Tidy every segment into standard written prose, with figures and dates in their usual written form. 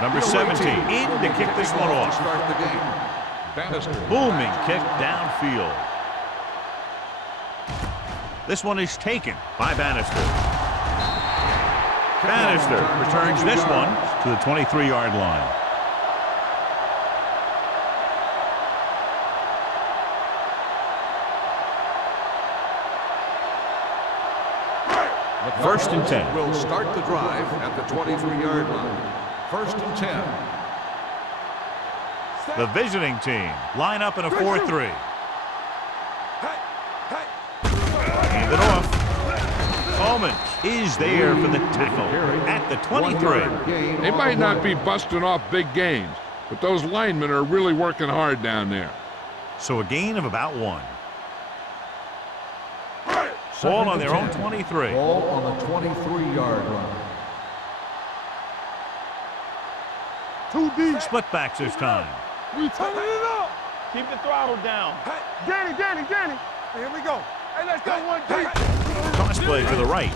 Number 17 in to kick this one off. Start the game. Bannister. Booming kick downfield. This one is taken by Bannister. Bannister returns this one to the 23-yard line. First and 10. Will start the drive at the 23-yard line. First and 10. The visiting team line up in a 4-3. Hand it off. Coleman is there for the tackle at the 23. They might not be busting off big gains, but those linemen are really working hard down there. So a gain of about 1. Ball on their own 23. Ball on the 23-yard line. 2 deep. Split backs this time. We turning it up. Keep the throttle down. Danny. Here we go. Hey, let's go 1 deep. Toss play to the right.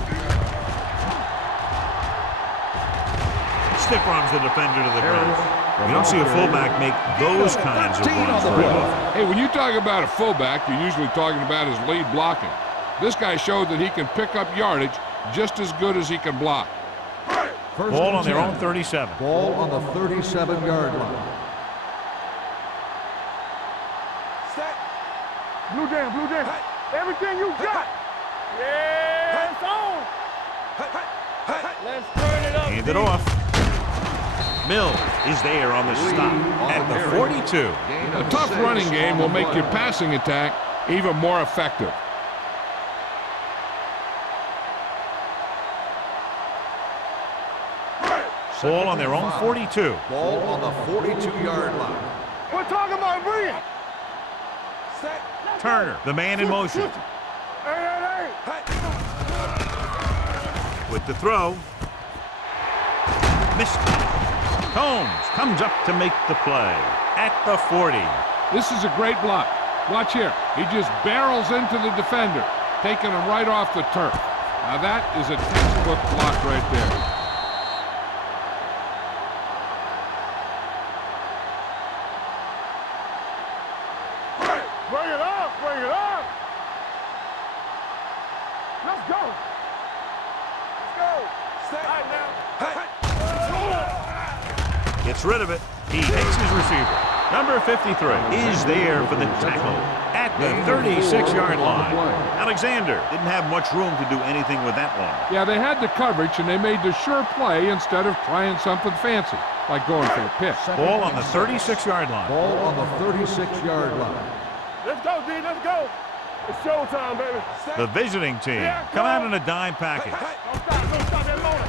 Stiff arms the defender to the ground. You don't see a fullback make those kinds of runs very often. Hey, when you talk about a fullback, you're usually talking about his lead blocking. This guy showed that he can pick up yardage just as good as he can block. Ball on their own 37. Ball on the 37-yard line. Blue down. Everything you got. Yeah, it's on. Let's turn it up. Hand it off. Mill is there on the stop at the 42. A tough running game will make your passing attack even more effective. Ball on their own 42. Ball on the 42-yard line. We're talking about bringing. Turner, the man in motion. Hey. With the throw. Missed. Combs comes up to make the play at the 40. This is a great block. Watch here. He just barrels into the defender, taking him right off the turf. Now that is a textbook block right there. Bring it up. Let's go. Right now. Gets rid of it. He hits his receiver. Number 53 is there for the tackle at the 36-yard line. Alexander didn't have much room to do anything with that one. Yeah, they had the coverage, and they made the sure play instead of trying something fancy, like going for a pick. Ball on the 36-yard line. Ball on the 36-yard line. Let's go, D. Let's go. It's showtime, baby. The visiting team come out in a dime package. Don't stop that motor.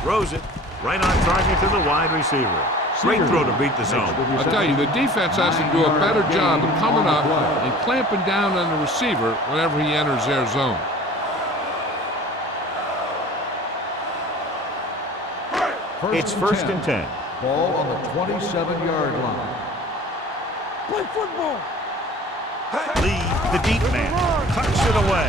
Throws it right on target to the wide receiver. Great throw to beat the zone. I'll tell you, the defense has to do a better job of coming up and clamping down on the receiver whenever he enters their zone. It's first and 10. Ball on the 27-yard line. Play football. Lee, the deep man, tucks it away.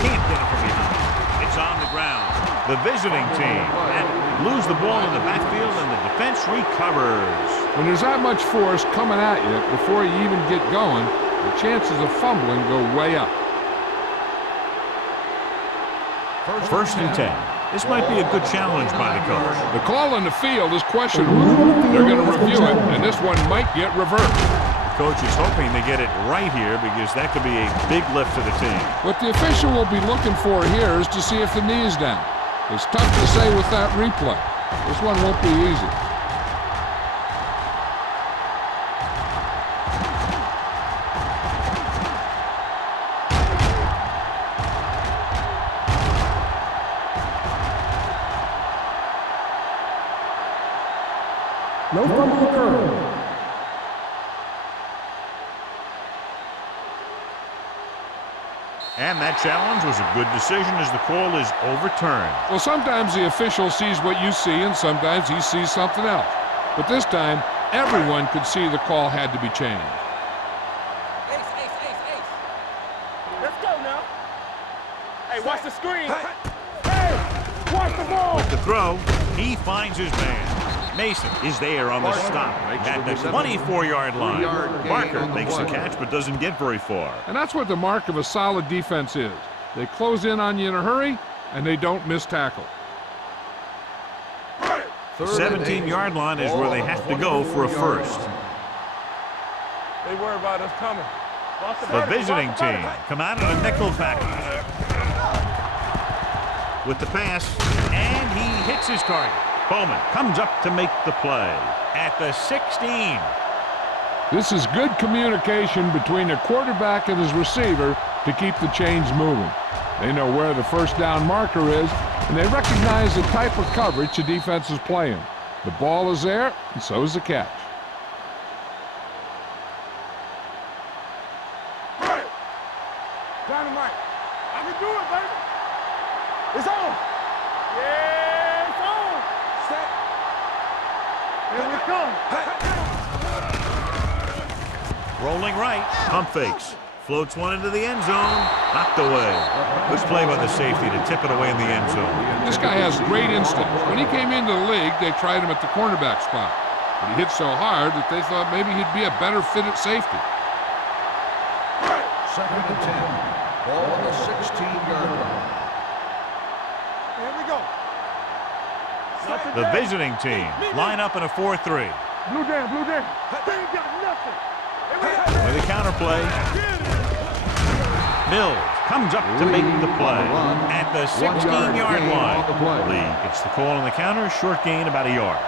Can't get it from behind. It's on the ground. The visiting team and lose the ball in the backfield, and the defense recovers. When there's that much force coming at you before you even get going, the chances of fumbling go way up. First and 10. This might be a good challenge by the coach. The call on the field is questionable. They're going to review it, and this one might get reversed. Coach is hoping to get it right here because that could be a big lift to the team. What the official will be looking for here is to see if the knee is down. It's tough to say with that replay. This one won't be easy. No fumble occurred. And that challenge was a good decision as the call is overturned. Well, sometimes the official sees what you see, and sometimes he sees something else. But this time, everyone could see the call had to be changed. Ace. Let's go now. Hey, watch the screen. Hey, watch the ball. With the throw, he finds his man. Mason is there on the stop at the 24-yard line. Barker makes the catch but doesn't get very far. And that's what the mark of a solid defense is. They close in on you in a hurry, and they don't miss tackle. The 17-yard line is where they have to go for a first. They worry about us coming. The visiting team come out in a nickel package. With the pass, and he hits his target. Bowman comes up to make the play at the 16. This is good communication between the quarterback and his receiver to keep the chains moving. They know where the first down marker is, and they recognize the type of coverage the defense is playing. The ball is there, and so is the catch. Dynamite. I can do it, baby. It's on. Yeah, it's on. Set. Here we come. Rolling right, pump fakes. Floats one into the end zone, knocked away. Good play by the safety to tip it away in the end zone. This guy has great instincts. When he came into the league, they tried him at the cornerback spot. But he hit so hard that they thought maybe he'd be a better fit at safety. 2nd and 10. Ball on the 16-yard line. Here we go. The visiting team line up in a 4-3. Blue down, blue down. They ain't got nothing. With a counterplay. Mills comes up to make the play at the 16-yard line. Lee gets the call on the counter, short gain about a yard.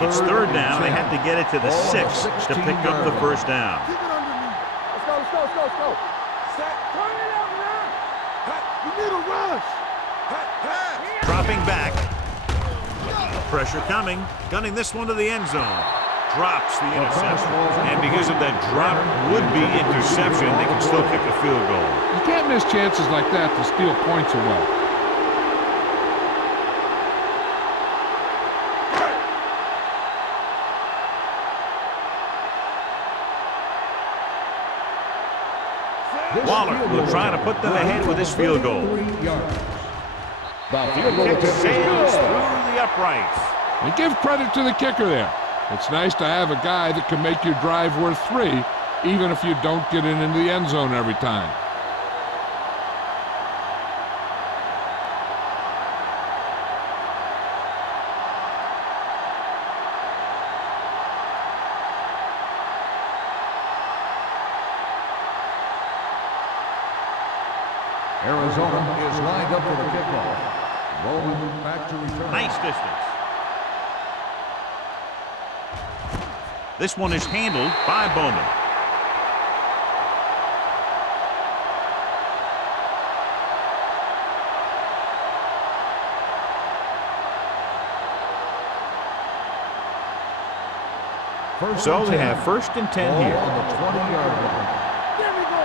It's third down. They have to get it to the 6 to pick up the first down. Keep it underneath. Let's go, let's go, let's go, let's go. Set. Turn it out, man. You need a rush. Dropping back. Pressure coming. Gunning this one to the end zone. Drops the interception. And because of that drop would-be interception, they can still kick a field goal. You can't miss chances like that to steal points away. Waller will try to put them ahead with this field goal. Kick sails through the uprights. And give credit to the kicker there. It's nice to have a guy that can make your drive worth 3, even if you don't get it into the end zone every time. Arizona is lined up for the kickoff. Bowman back to return. Nice distance. This one is handled by Bowman. So they have 1st and 10 here. On the 20-yard line. There we go.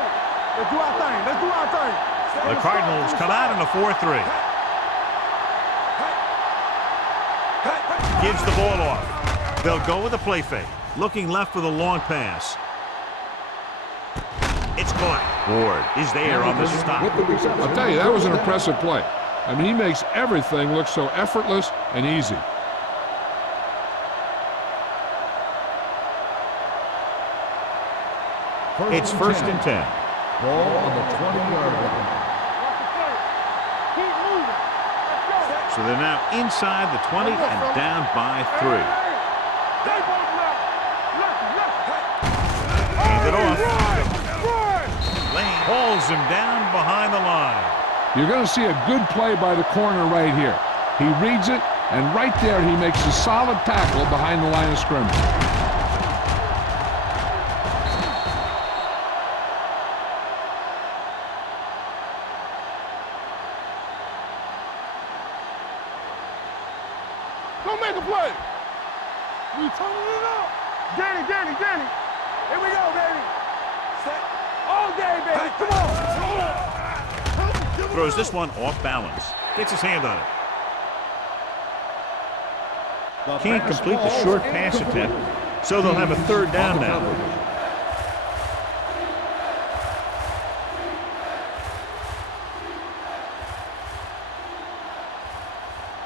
Let's do our thing. Let's do our thing. The Cardinals come out in a 4-3. Gives the ball off. They'll go with a play fake. Looking left for the long pass. It's caught. Ward is there on the stop. I'll tell you, that was an impressive play. I mean, he makes everything look so effortless and easy. It's 1st and 10. Ball on the 20-yard line. Keep moving. Let's go. So they're now inside the 20 and down by 3. They both left. Left. Hand it off. Run. Lane hauls him down behind the line. You're going to see a good play by the corner right here. He reads it, and right there he makes a solid tackle behind the line of scrimmage. Don't make a play. We turning it up. Danny. Here we go, baby. Set. All day, baby. Come on. Throws this one off balance. Gets his hand on it. Can't complete the short pass attempt, so they'll have a 3rd down now.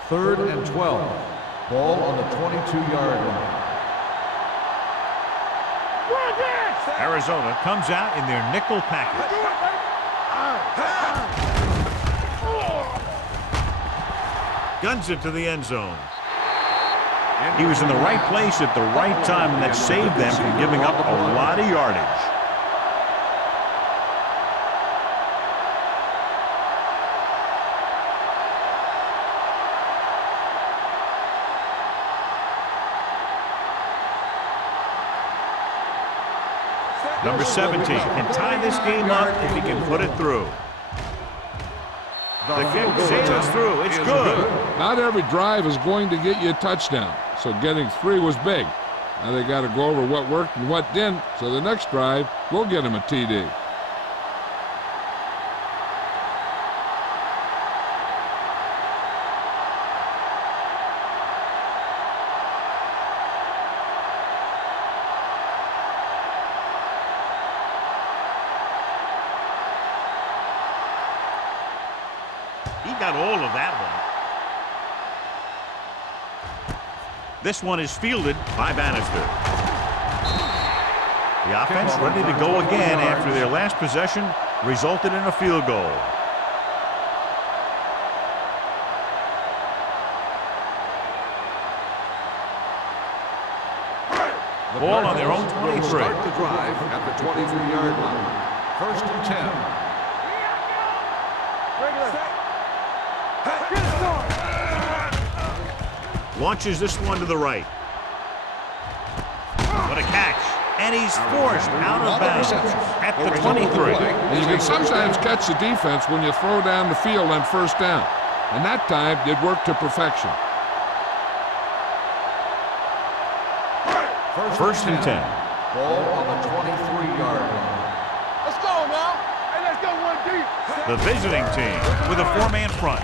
3rd and 12. Ball on the 22-yard line. Arizona comes out in their nickel package. Guns it to the end zone. He was in the right place at the right time, and that saved them from giving up a lot of yardage. Number 17 can tie this game up if he can put it through. The kick sails through. It's good. Not every drive is going to get you a touchdown, so getting 3 was big. Now they got to go over what worked and what didn't, so the next drive will get him a TD. He got all of that one. This one is fielded by Bannister. The offense ready to go again after their last possession resulted in a field goal. The Ball on their own Cardinals 23. will start the drive at the 23-yard line. 1st and 10. Launches this one to the right. What a catch. And he's forced out of bounds at the 23. And you can sometimes catch the defense when you throw down the field on 1st down. And that time did work to perfection. 1st and 10. Ball on the 23-yard line. Let's go now. Hey, let's go one deep. The visiting team with a 4-man front.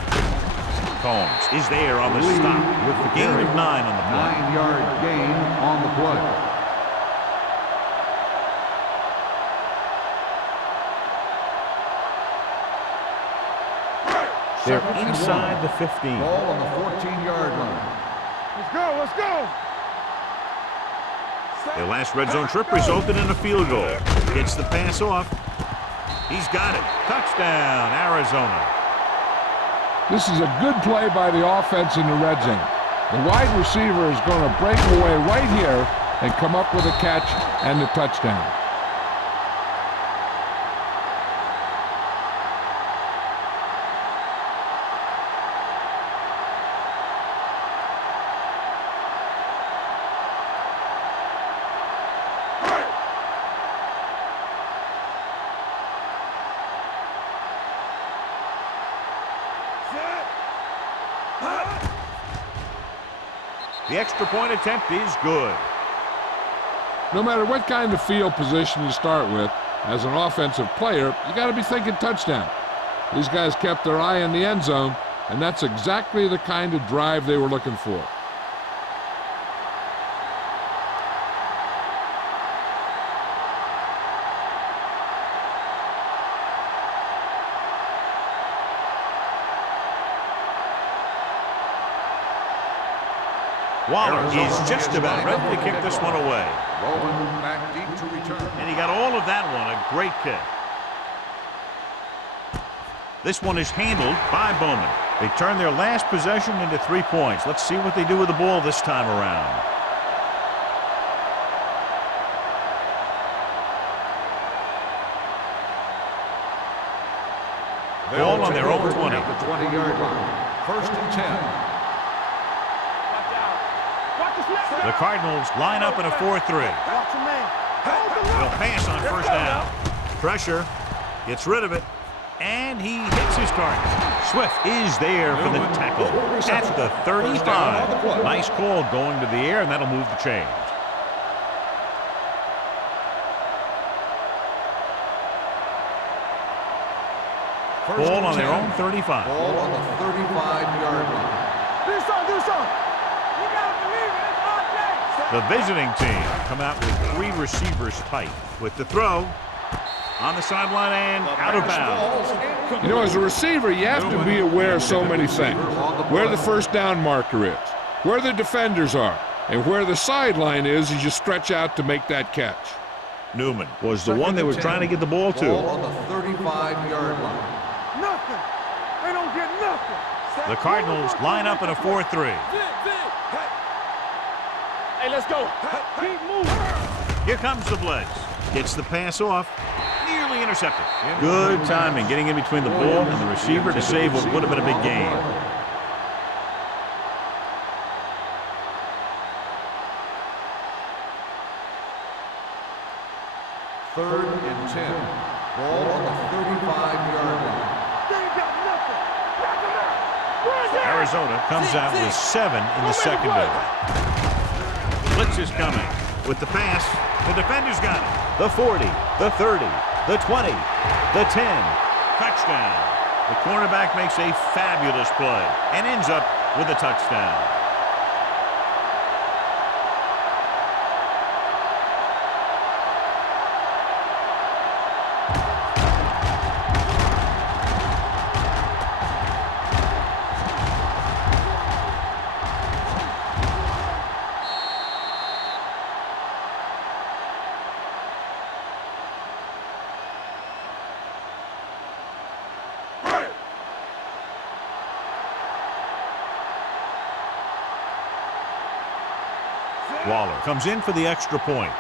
Combs is there on the stop with the gain of 9 on the play. 9-yard gain on the play. They're inside the 15. Ball on the 14-yard line. Let's go. Let's go. Their last red zone trip resulted in a field goal. Gets the pass off. He's got it. Touchdown, Arizona. This is a good play by the offense in the red zone. The wide receiver is going to break away right here and come up with a catch and the touchdown. The extra point attempt is good. No matter what kind of field position you start with, as an offensive player, you got to be thinking touchdown. These guys kept their eye on the end zone, and that's exactly the kind of drive they were looking for. Waller is just about ready to kick this one away. Rolling back deep to return. And he got all of that one, a great kick. This one is handled by Bowman. They turn their last possession into 3 points. Let's see what they do with the ball this time around. Ball on their own 20. At the 20-yard line. 1st and 10. The Cardinals line up in a 4-3. They'll pass on 1st down. Pressure. Gets rid of it. And he hits his target. Swift is there for the tackle at the 35. Nice call going to the air, and that'll move the chains. Ball on their own 35. Ball on the 35-yard line. Do something. You gotta believe it. It's our day. The visiting team come out with 3 receivers tight. With the throw, On the sideline and out of bounds. You know, as a receiver, you have to be aware of so many things. Where the first down marker is, where the defenders are, and where the sideline is as you stretch out to make that catch. Newman was the one they were trying to get the ball to. Ball on the 35-yard line. Nothing. They don't get nothing. The Cardinals line up in a 4-3. Hey, let's go. Keep moving. Here comes the blitz. Gets the pass off. Nearly intercepted. Good timing getting in between the ball and the receiver to save what would have been a big gain. Third and 10. Ball on the 35-yard line. They ain't got nothing. Back them up. Where's that? Arizona comes out with 7 in the secondary. Blitz is coming. With the pass, the defender's got it. The 40, the 30, the 20, the 10. Touchdown. The cornerback makes a fabulous play and ends up with a touchdown. Waller comes in for the extra point.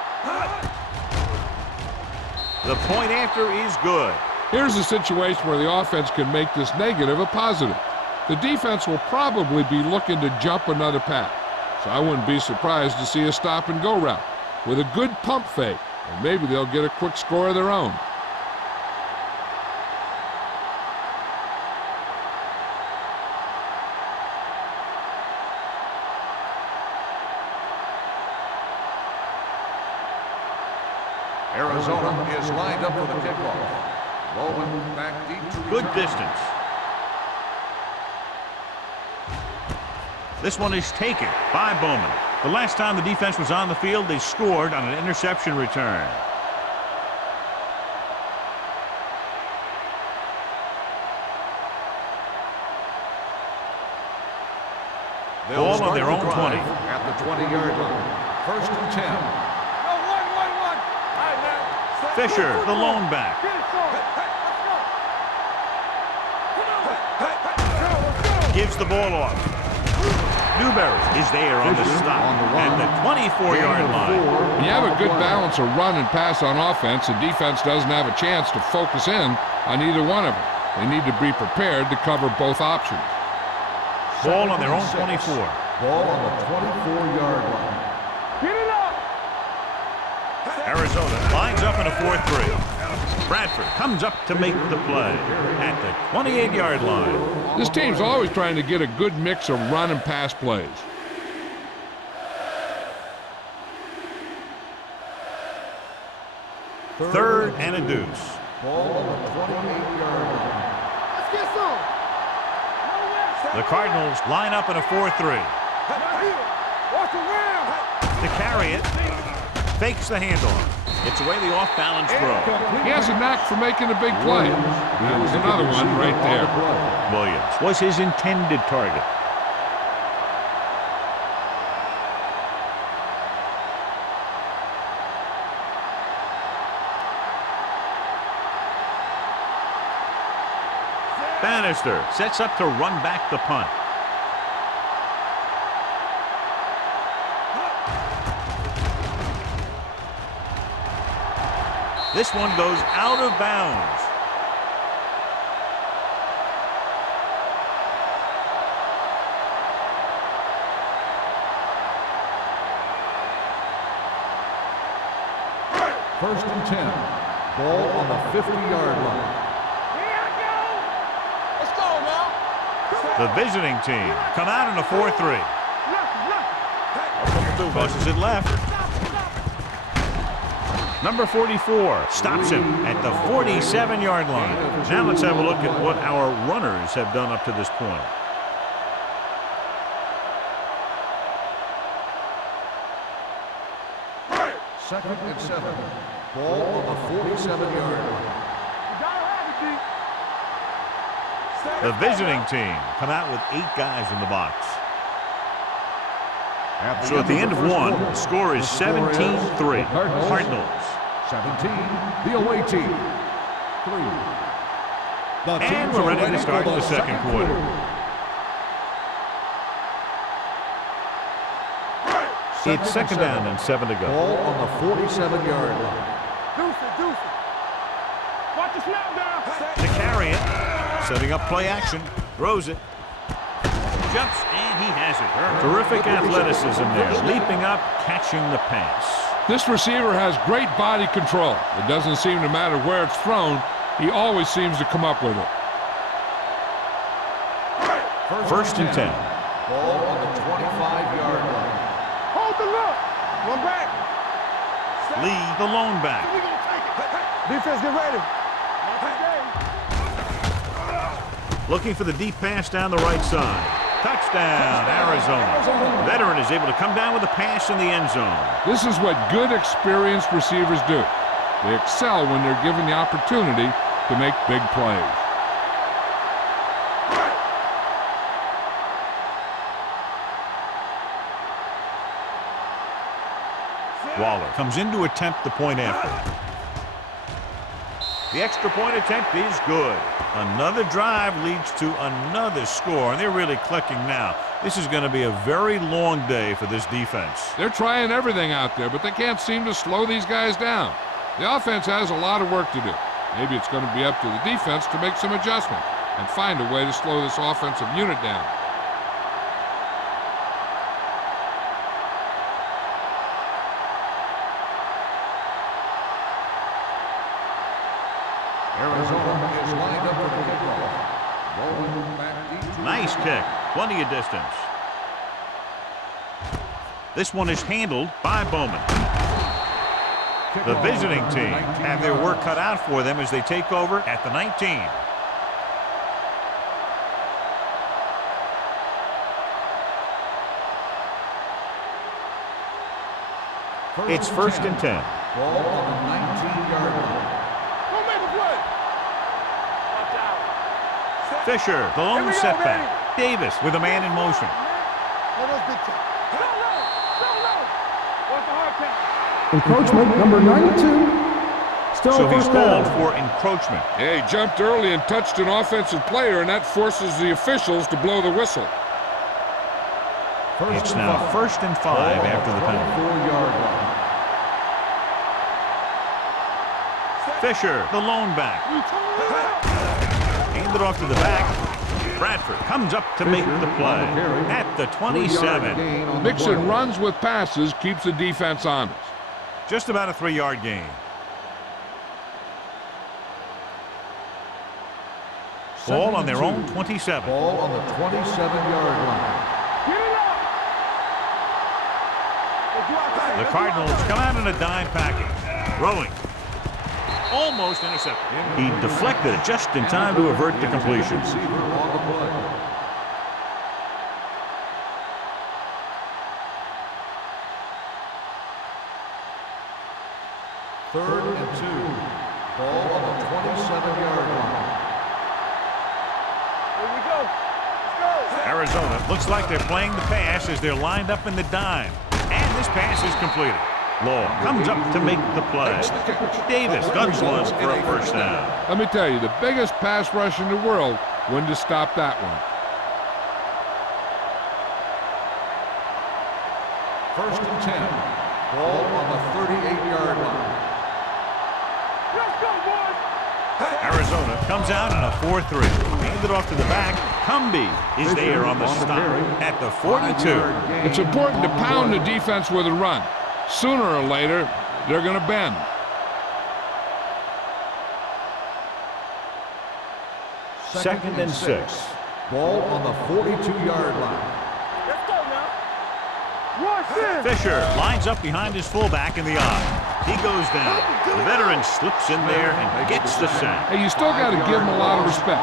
The point after is good. Here's a situation where the offense can make this negative a positive. The defense will probably be looking to jump another pass, so I wouldn't be surprised to see a stop-and-go route with a good pump fake, and maybe they'll get a quick score of their own. Arizona is lined up for the kickoff. Bowman back deep to Good return. distance. This one is taken by Bowman. The last time the defense was on the field, they scored on an interception return. Ball on their own 20. At the 20-yard line. First and 10. No, one. All right, now. Fisher, the lone back. Get it, son. Let's go. Gives the ball off. Newberry is there on the stop at the 24-yard line. When you have a good balance of run and pass on offense, the defense doesn't have a chance to focus in on either one of them. They need to be prepared to cover both options. Ball on their own 24. Ball on the 24-yard line. Get it up. Arizona lines up in a 4-3. Bradford comes up to make the play at the 28-yard line. This team's always trying to get a good mix of run and pass plays. Third and a deuce. Ball on the 28-yard line. Let's get some. The Cardinals line up in a 4-3. Right here. Walk around. To carry it, fakes the handoff. It's away the off-balance throw. He has a knack for making a big play. That was another one right there. Williams was his intended target. Bannister sets up to run back the punt. This one goes out of bounds. First and 10. Ball on the 50-yard line. Here I go. Let's go now. The visiting team come out in a 4-3. Crosses it left. Number 44 stops him at the 47-yard line. Now let's have a look at what our runners have done up to this point. Second and 7. Ball on the 47-yard line. The visiting team come out with 8 guys in the box. So at the end of one, the score is 17-3. Cardinals. 17, the away team. 3. And we're ready to start the second quarter. It's second down and 7 to go. Ball on the 47-yard line. Deuce it. Watch the snap down. To carry it. Setting up play action. Throws it. Jumps, and he has it. Terrific athleticism there. Leaping up, catching the pass. This receiver has great body control. It doesn't seem to matter where it's thrown. He always seems to come up with it. First and 10. Ball on the 25-yard line. Hold the look. One back. Lee, the lone back. We gonna take it. Defense, get ready. Looking for the deep pass down the right side. Touchdown, Arizona. The veteran is able to come down with a pass in the end zone. This is what good, experienced receivers do. They excel when they're given the opportunity to make big plays. Waller comes in to attempt the point after. The extra point attempt is good. Another drive leads to another score, and they're really clicking now. This is going to be a very long day for this defense. They're trying everything out there, but they can't seem to slow these guys down. The offense has a lot of work to do. Maybe it's going to be up to the defense to make some adjustment and find a way to slow this offensive unit down. Arizona is lined up for the kickoff. Rolling back deep. Nice kick. Plenty of distance. This one is handled by Bowman. The visiting team have their work cut out for them as they take over at the 19. It's first and 10. Ball on the 19-yard line. Don't make a play. Watch out. Fisher, the Here lone we go, setback. baby. Davis with a man in motion. Let us big time. Go low. What's the hard count? Encroachment number 92. Still So he's first called down. for encroachment. Yeah, he jumped early and touched an offensive player, and that forces the officials to blow the whistle. It's now first and 5 after the penalty. 24-yard line. Fisher, the lone back. Handed off to the back. Bradford comes up to make the play at the 27. Mixing runs with passes keeps the defense honest. Just about a 3-yard gain. Ball on their own 27. Ball on the 27-yard line. Get it up. The Cardinals come out in a dime package. Throwing. Almost intercepted. He deflected it just in time to avert the completion. Receiver on the play. Third and 2. Ball on the 27-yard line. Here we go. Let's go. Arizona looks like they're playing the pass as they're lined up in the dime. And this pass is completed. Law comes up to make the play. Davis guns one for a first down. Let me tell you, the biggest pass rush in the world wouldn't have stopped that one. First and 10. Ball on the 38-yard line. Let's go, boys. Arizona comes out in a 4-3. Handed off to the back. Cumby is there on the stop at the 42. It's important to pound the defense with a run. Sooner or later, they're going to bend. Second and 6. Ball on the 42-yard line. Let's go now. Watch this. Fisher lines up behind his fullback in the eye. He goes down. The veteran slips in there and gets the sack. Hey, you still got to give him a lot of respect.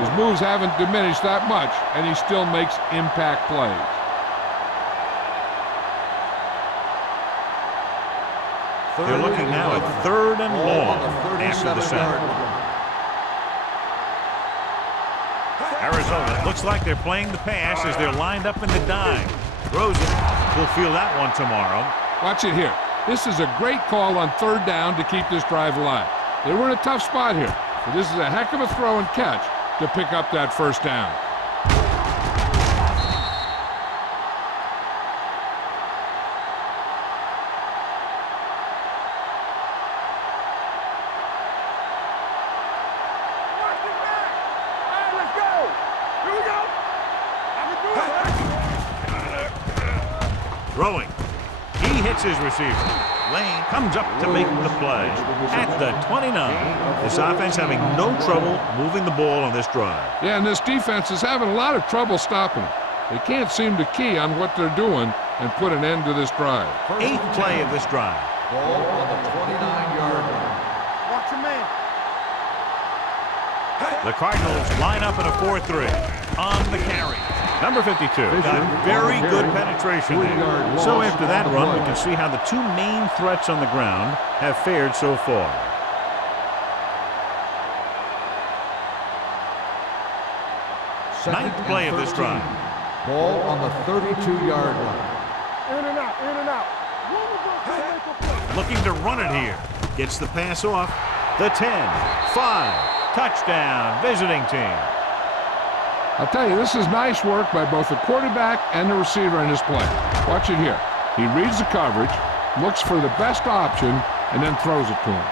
His moves haven't diminished that much, and he still makes impact plays. They're looking now at 3rd and long after the sack. Arizona looks like they're playing the pass as they're lined up in the dime. Throws it. We'll feel that one tomorrow. Watch it here. This is a great call on third down to keep this drive alive. They were in a tough spot here, but this is a heck of a throw and catch to pick up that first down. Throwing. He hits his receiver. Lane comes up to make the play. At the 29. This offense having no trouble moving the ball on this drive. Yeah, and this defense is having a lot of trouble stopping them. They can't seem to key on what they're doing and put an end to this drive. 8th play of this drive. Ball on the 29-yard line. Watch your man. The Cardinals line up in a 4-3 on the carry. Number 52 got very good penetration there. So after that run, we can see how the two main threats on the ground have fared so far. Ninth play of this drive. Ball on the 32-yard line. In and out, in and out. Looking to run it here. Gets the pass off. The 10, 5, touchdown, visiting team. I'll tell you, this is nice work by both the quarterback and the receiver in this play. Watch it here. He reads the coverage, looks for the best option, and then throws it to him.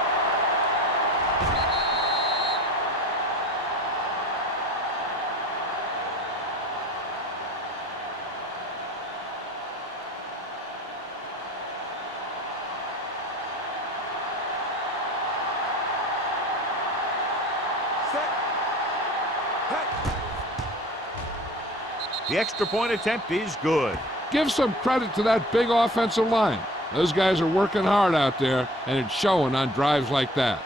The extra point attempt is good. Give some credit to that big offensive line. Those guys are working hard out there, and it's showing on drives like that.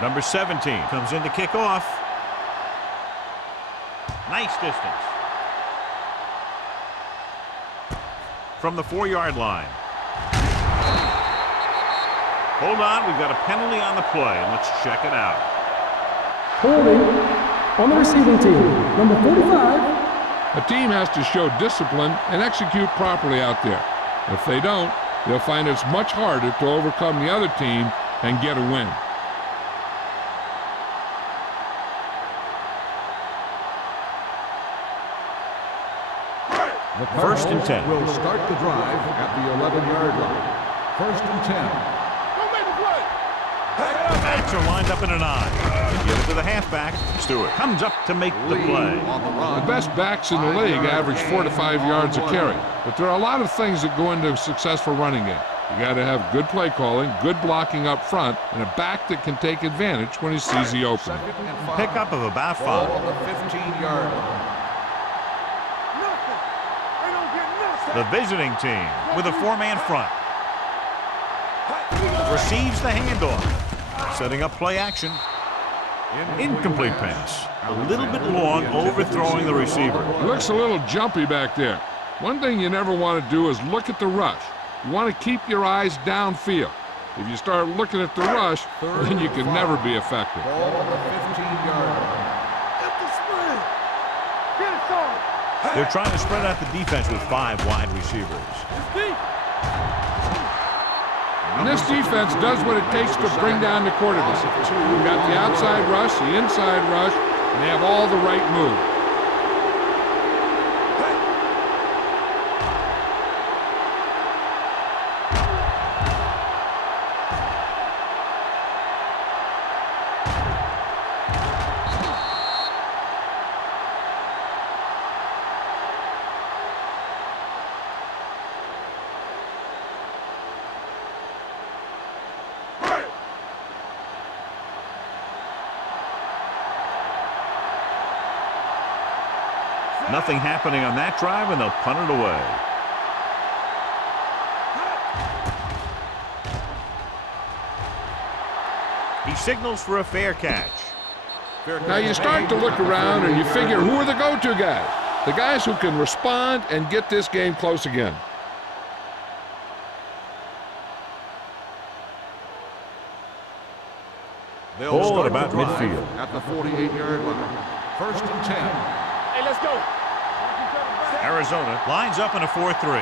Number 17 comes in to kick off. Nice distance. From the 4-yard line. Hold on, we've got a penalty on the play, and let's check it out. Holding on the receiving team, number 45. A team has to show discipline and execute properly out there. If they don't, they'll find it's much harder to overcome the other team and get a win. The First and 10. will start the drive at the 11-yard line. First and 10. Don't make the play. Backs are lined up in an eye. They give it to the halfback. Stewart comes up to make the play. On the The run. best backs in the league average 4 to 5 yards a carry, but there are a lot of things that go into a successful running game. You got to have good play calling, good blocking up front, and a back that can take advantage when he sees the opening. Second and 5. Pickup of about Ball 5. on the 15-yard line. Nothing. They don't get nothing. The visiting team with a 4-man front. Receives the handoff. Setting up play action. Incomplete pass. A little bit long, overthrowing the receiver. It looks a little jumpy back there. One thing you never want to do is look at the rush. You want to keep your eyes downfield. If you start looking at the rush, then you can never be effective. Ball on the 15-yard line. Get the spread. Get it started. They're trying to spread out the defense with 5 wide receivers. It's deep. And this defense does what it takes to bring down the quarterback. You've got the outside rush, the inside rush, and they have all the right moves. Nothing happening on that drive, and they'll punt it away. He signals for a fair catch. Now you start to look around and you figure, who are the go-to guys? The guys who can respond and get this game close again. They'll Ball start at about the drive midfield. at the 48-yard line. 1st and 10. Hey, let's go. Arizona lines up in a 4-3.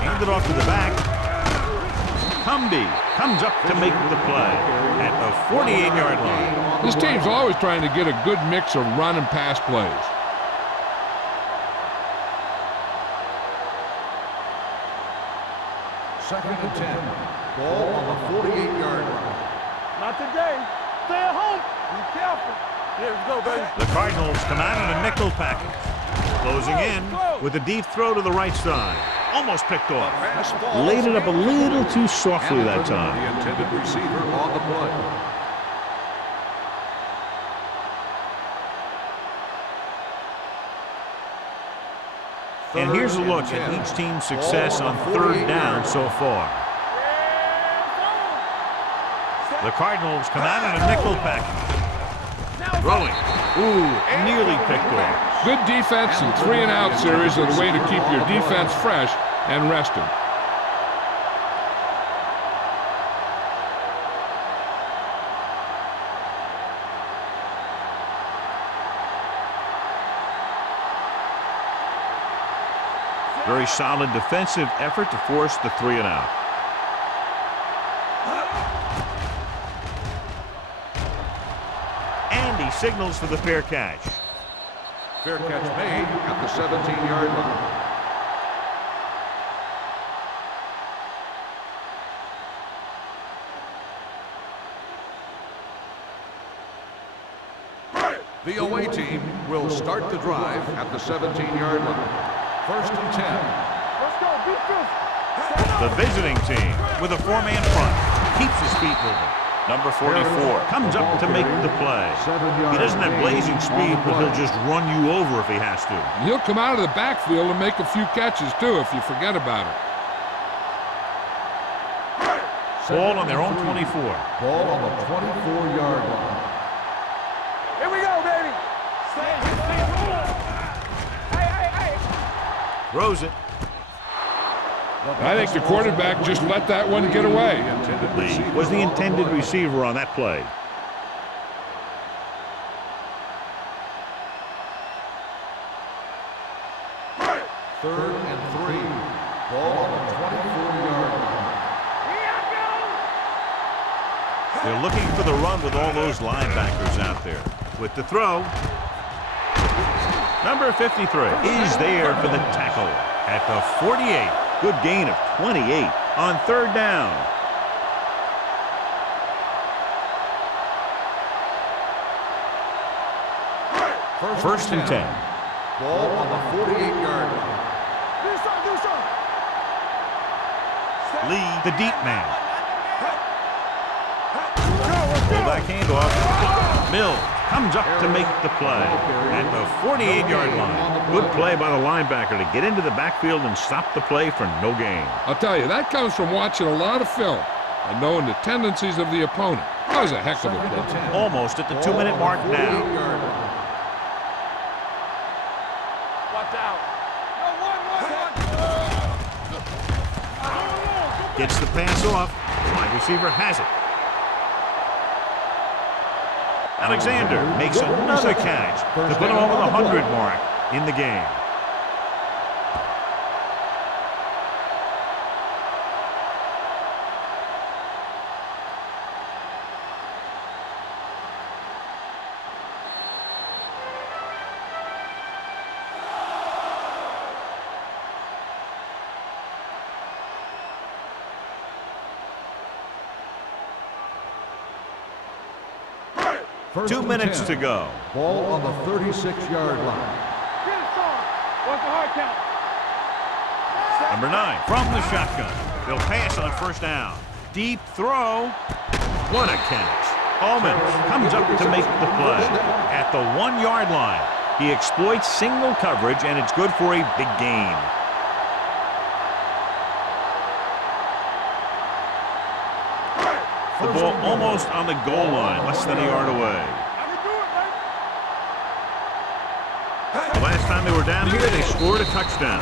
Handed off to the back. Cumby comes up to make the play at the 48-yard line. This team's always trying to get a good mix of run and pass plays. Second and 10. Ball on the 48-yard line. Not today. Stay at home. Be careful. Here we go, baby. The Cardinals come out in a nickel package. Closing in with a deep throw to the right side. Almost picked off. Laid it up a little too softly that time. The intended receiver on the play. And here's a look at each team's success on 3rd down so far. The Cardinals come out in a nickel package. Throwing. Ooh, nearly picked off. Good defense and 3-and-out series are the way to keep your defense fresh and rested. Very solid defensive effort to force the 3-and-out. And he signals for the fair catch. Fair catch made at the 17-yard line. The away team will start the drive at the 17-yard line. 1st and 10. Let's go. Beat this. The visiting team with a 4-man front keeps his feet moving. Number 44 comes up to make the play. He doesn't have blazing speed, but he'll just run you over if he has to. And he'll come out of the backfield and make a few catches, too, if you forget about it. Ball on their own 24. Ball on the 24-yard line. Here we go, baby. Hey. Throws it. I think the quarterback just let that one get away. Lee was the intended receiver on that play. Third and 3. Ball on the 24-yard line. They're looking for the run with all those linebackers out there. With the throw, number 53 is there for the tackle at the 48. Good gain of 28 on 3rd down. First and 10. Ball on the 48-yard line. Do something. Lee, the deep man. Fullback handoff. Mill comes up to make the play at the 48-yard line. Good play by the linebacker to get into the backfield and stop the play for no gain. I'll tell you, that comes from watching a lot of film and knowing the tendencies of the opponent. That was a heck of a play. Almost at the 2-minute mark now. Watch out. Gets the pass off. Wide receiver has it. Alexander makes another catch to put him over the 100 mark in the game. First 2 and minutes 10. to go. Ball on the 36-yard line. Get it, son. What's the hard count? Number 9 from the shotgun. They'll pass on 1st down. Deep throw. What a catch. Ullman comes up to make the play at the 1-yard line. He exploits single coverage, and it's good for a big gain. The ball almost on the goal line, less than a yard away. The last time they were down here, they scored a touchdown.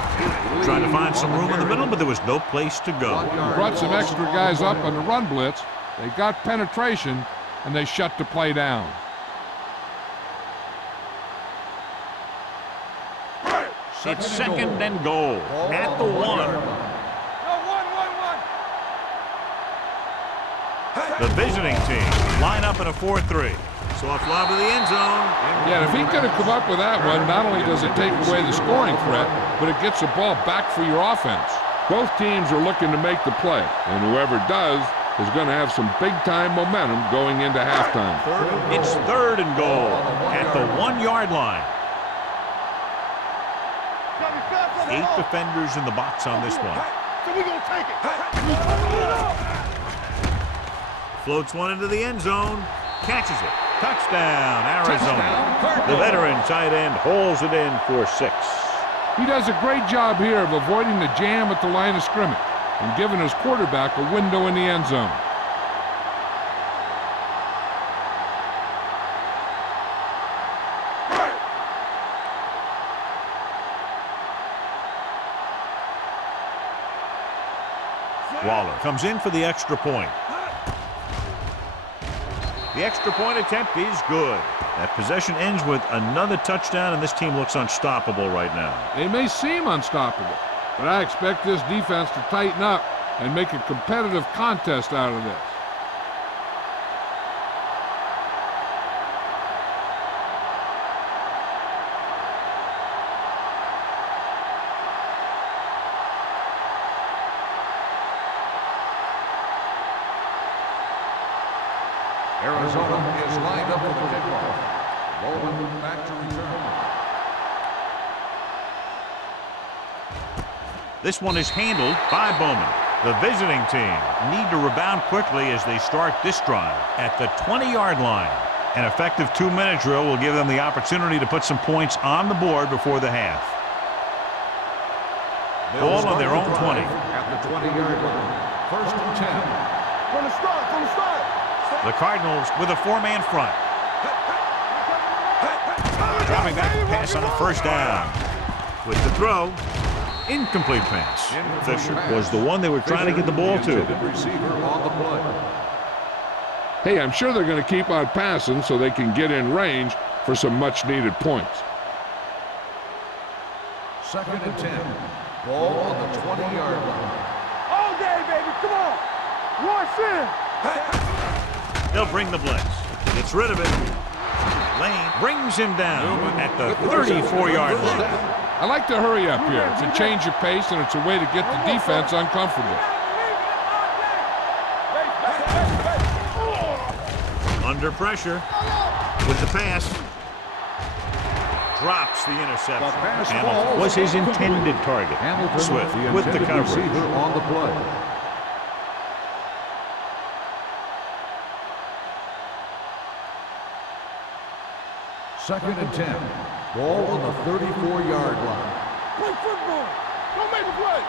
Trying to find some room in the middle, but there was no place to go. They brought some extra guys up on the run blitz. They got penetration, and they shut the play down. It's second and goal at the 1. The visiting team line up in a 4-3. Soft lob to the end zone. Yeah, if he could have come up with that one, not only does it take away the scoring threat, but it gets the ball back for your offense. Both teams are looking to make the play, and whoever does is going to have some big-time momentum going into halftime. It's third and goal at the 1-yard line. 8 defenders in the box on this one. So we gonna take it. Floats one into the end zone. Catches it. Touchdown, Arizona. The veteran tight end hauls it in for 6. He does a great job here of avoiding the jam at the line of scrimmage and giving his quarterback a window in the end zone. Waller comes in for the extra point. The extra point attempt is good. That possession ends with another touchdown, and this team looks unstoppable right now. They may seem unstoppable, but I expect this defense to tighten up and make a competitive contest out of this. Arizona is lined up for the kickoff. Bowman back to return. This one is handled by Bowman. The visiting team need to rebound quickly as they start this drive at the 20-yard line. An effective 2-minute drill will give them the opportunity to put some points on the board before the half. Ball on their own 20. At the 20-yard line. First and 10. From the start, from the start. The Cardinals with a 4-man front. Dropping back to pass on a first down. With the throw, incomplete pass. Fisher was the one they were trying to get the ball to. Receiver on the play. Hey, I'm sure they're going to keep on passing so they can get in range for some much-needed points. Second and 10. Ball on the 20-yard line. All day, baby, come on. Rush in. They'll bring the blitz. Gets rid of it. Lane brings him down at the 34-yard line. I like to hurry up here. It's a change of pace, and it's a way to get the defense uncomfortable. Under pressure with the pass. Drops the interception. Hamilton was his intended target. Swift with the coverage. Receiver on the play. Second and 10. Ball on the 34-yard line. Play football. Don't make a play.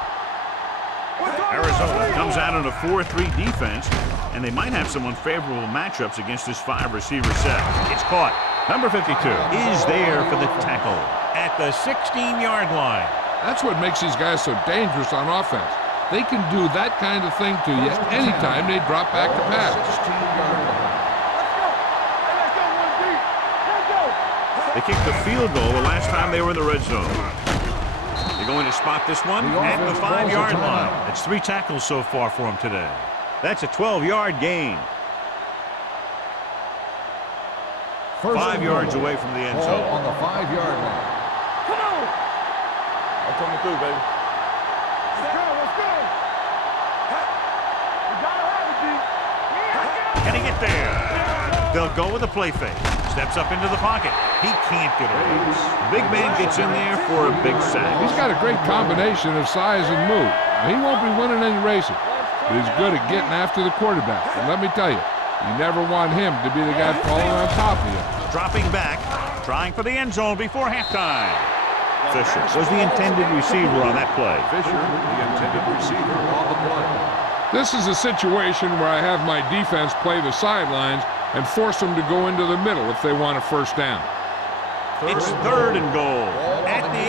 Arizona comes out in a 4-3 defense, and they might have some unfavorable matchups against this 5-receiver set. It's caught. Number 52 is there for the tackle at the 16-yard line. That's what makes these guys so dangerous on offense. They can do that kind of thing to you anytime they drop back to pass. 16-yard line. They kicked the field goal the last time they were in the red zone. They're going to spot this one at the 5-yard line. It's 3 tackles so far for them today. That's a 12-yard gain. 5 yards away from the end zone. On the 5-yard line. Come on. I'm coming through, baby. Let's go, let's go. We gotta have it, D. Can he get there? They'll go with a play fake. Steps up into the pocket. He can't get away. Big man gets in there for a big sack. He's got a great combination of size and move. He won't be winning any races, but he's good at getting after the quarterback. And let me tell you, you never want him to be the guy falling on top of you. Dropping back, trying for the end zone before halftime. Fisher was the intended receiver on that play. Fisher, the intended receiver on the play. This is a situation where I have my defense play the sidelines and force them to go into the middle if they want a first down. It's 3rd and goal at the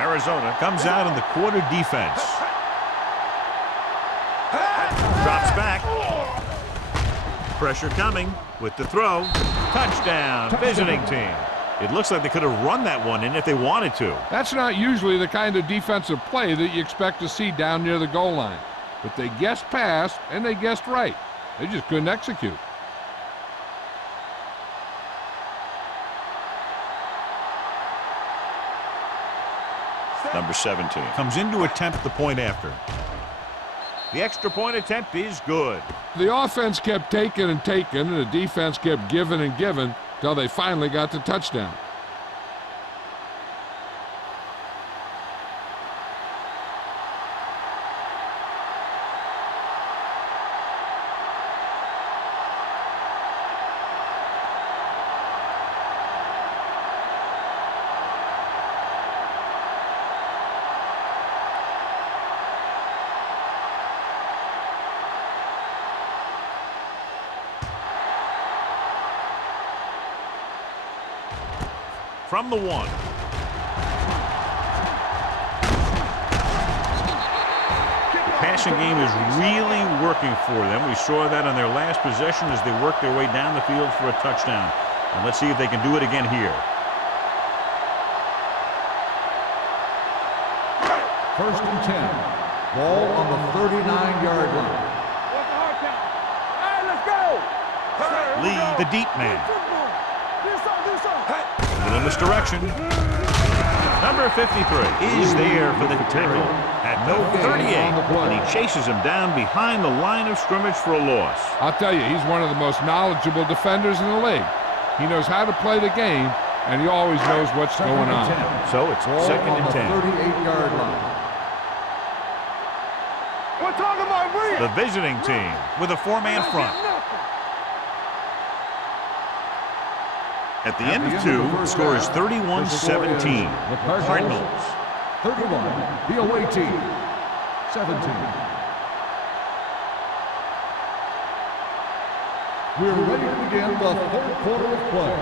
8. Arizona comes out in the quarter defense. Drops back. Pressure coming with the throw. Touchdown, visiting team. It looks like they could have run that one in if they wanted to. That's not usually the kind of defensive play that you expect to see down near the goal line. But they guessed pass, and they guessed right. They just couldn't execute. Number 17 comes in to attempt the point after. The extra point attempt is good. The offense kept taking and taking, and the defense kept giving and giving till they finally got the touchdown. From the 1. Passing game is really working for them. We saw that on their last possession as they worked their way down the field for a touchdown. And let's see if they can do it again here. 1st and 10. Ball on the 39-yard line. What's the hard count? Hey, let's go! Lee, the deep man. This on. In this direction. Number 53 is there for the tackle at the 38, and he chases him down behind the line of scrimmage for a loss. I'll tell you, he's one of the most knowledgeable defenders in the league. He knows how to play the game, and he always knows what's going on. So it's 2nd and 10. 38-yard line. We're talking about Reed. The visiting team with a 4-man front. At the end of 2, the score is 31-17. The Cardinals. 31. The away team. 17. We're ready to begin the 3rd quarter of play.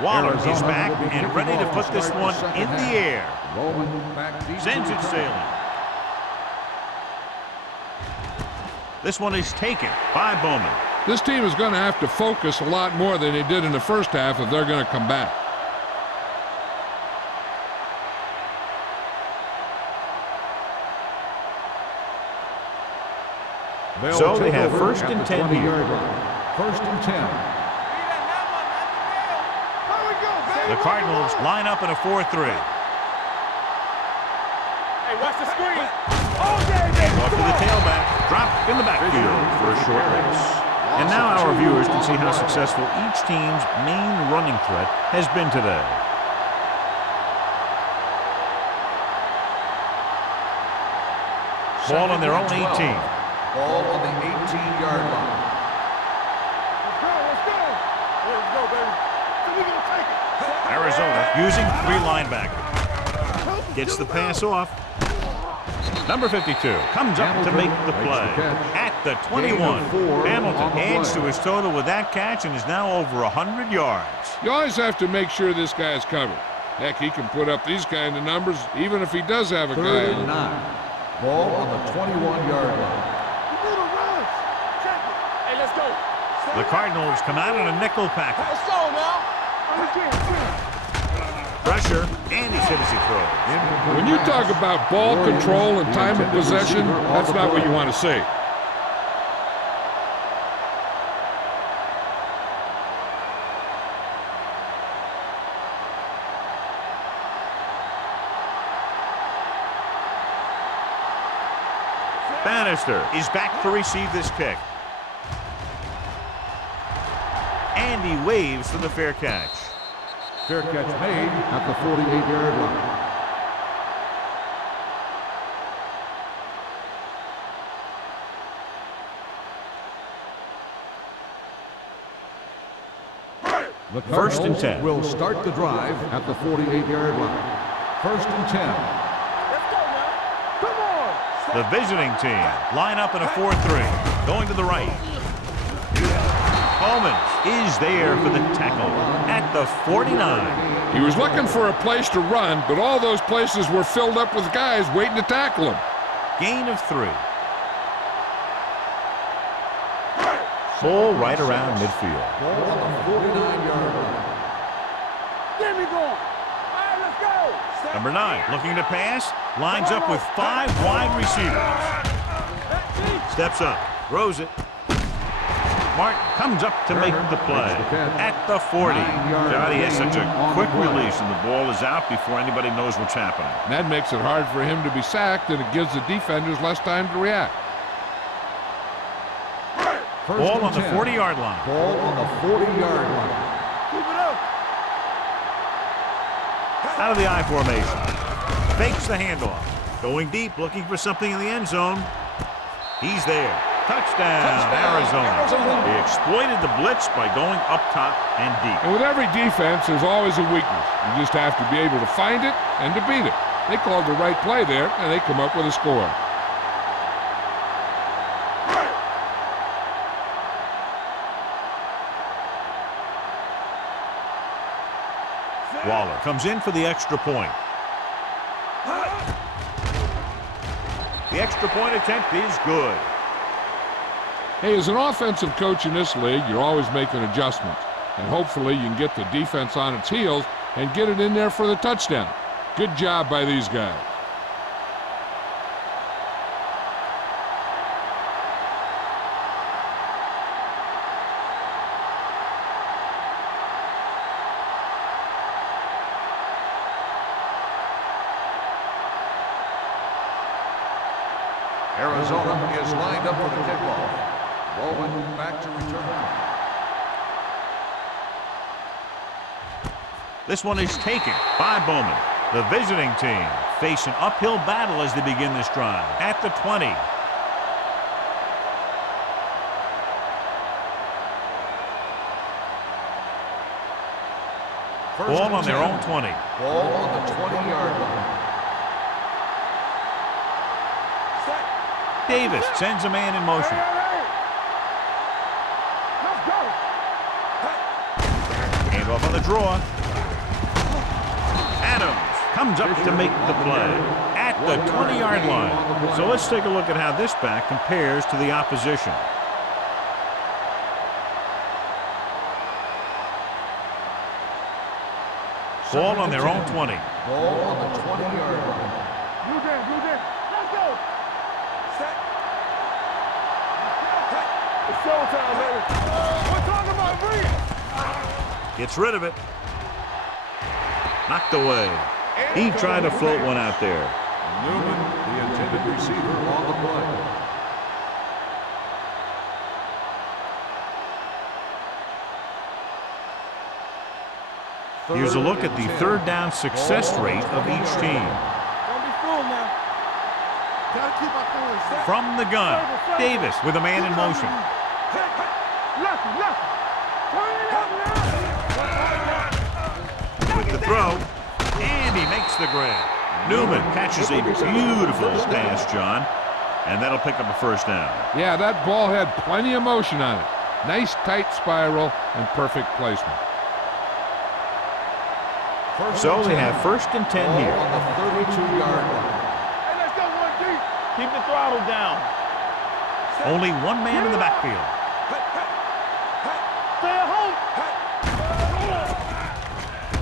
Waller is back and ready to put this one in the air. Sends it sailing. This one is taken by Bowman. This team is going to have to focus a lot more than they did in the first half if they're going to come back. So they have 1st and 10 here. 1st and 10. The Cardinals line up in a 4-3. Hey, watch the screen. Off to the tailback. Drop in the backfield for a short race. And now our viewers can see how successful each team's main running threat has been today. Ball on their own 18. Ball on the 18-yard line. Let's go, baby. So we're going to take it. Arizona using 3 linebackers. Gets the pass off. Number 52 comes up to make the play at the 21. Hamilton adds to his total with that catch and is now over 100 yards. You always have to make sure this guy is covered. Heck, he can put up these kind of numbers even if he does have a guy 3rd on and him. 9. Ball on the 21-yard line. Hey, let's go. The Cardinals come out in a nickel package. Let's go now. Pressure, and he's hit as he throws. When you talk about ball control and time of possession, that's not what you want to see. Bannister is back to receive this kick. And he waves for the fair catch. Fair catch made at the 48-yard line. The First and 10. will start the drive at the 48-yard line. First and 10. Let's go now. Come on. The visiting team line up in a 4-3. Going to the right. Coleman is there for the tackle at the 49. He was looking for a place to run, but all those places were filled up with guys waiting to tackle him. Gain of 3. Ball right around midfield. Ball on the 49-yard line. Get me going. All right, let's go. Number 9 looking to pass. Lines up with 5 wide receivers. Steps up. Throws it. Martin comes up to make the play at the 40. Johnny has such a quick release, and the ball is out before anybody knows what's happening. And that makes it hard for him to be sacked, and it gives the defenders less time to react. Ball on the 40-yard line. Ball on the 40-yard line. Keep it up. Out of the I formation. Fakes the handoff. Going deep, looking for something in the end zone. He's there. Touchdown, Arizona. They exploited the blitz by going up top and deep. And with every defense, there's always a weakness. You just have to be able to find it and to beat it. They called the right play there, and they come up with a score. Waller comes in for the extra point. The extra point attempt is good. Hey, as an offensive coach in this league, you're always making adjustments. And hopefully you can get the defense on its heels and get it in there for the touchdown. Good job by these guys. Arizona is lined up for the kickoff. Bowman back to return. This one is taken by Bowman. The visiting team face an uphill battle as they begin this drive at the 20. Ball on their own 20. Ball on the 20-yard line. Davis sends a man in motion. Let's go. Handoff on the draw. Adams comes up to make the play at the 20-yard line. So let's take a look at how this back compares to the opposition. Ball on their own 20. Ball on the 20-yard line. Blue game, blue game. Let's go. Set. It's showtime, baby. We're talking about Reed. Gets rid of it. Knocked away. He tried to float one out there. Newman, the intended receiver, on the play. Here's a look at the third down success rate of each team. Don't be fooled now. Gotta keep our cool. From the gun, Davis with a man in motion. Lefty, lefty. Turn it up now. With the throw, and he makes the grab. Newman catches a beautiful pass, John, and that'll pick up a first down. Yeah, that ball had plenty of motion on it. Nice tight spiral and perfect placement. So they have first and 10 here. On the 32-yard line. Hey, let's go one deep. Keep the throttle down. Only one man in the backfield. Stay at home.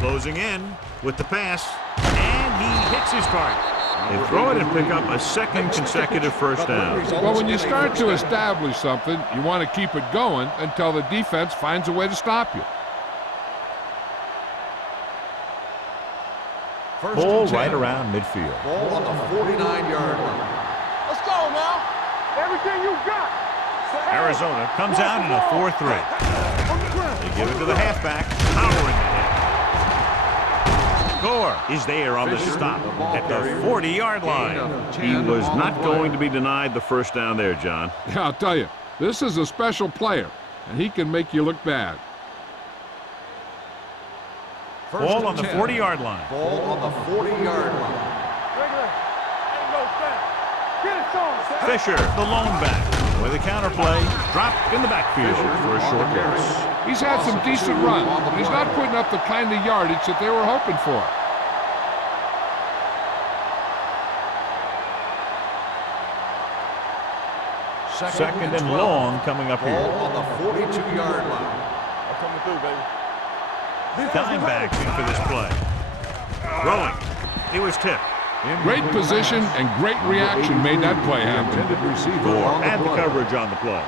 Closing in with the pass, and he hits his target. They throw it and pick up a second consecutive first down. Well, when you start to establish something, you want to keep it going until the defense finds a way to stop you. Ball right around midfield. Ball on the 49-yard line. Let's go now. Everything you got. Arizona comes out in a 4-3. They give it to the halfback, powering ahead. Gore is there on the stop at the 40-yard line. He was not going to be denied the first down there, John. Yeah, I'll tell you, this is a special player, and he can make you look bad. Ball on the 40-yard line. Ball on the 40-yard line. Regular. Ain't no step. Get it, son. Fisher, the lone back. With a counterplay, dropped in the backfield for a short loss. He's had some decent runs, but he's not putting up the kind of yardage that they were hoping for. Second and long coming up here. Ball on the 42-yard line. I'm coming through, baby. Dime backs in for this play. Throwing. He was tipped. Great position and great reaction made that play happen. Gore had the coverage on the play.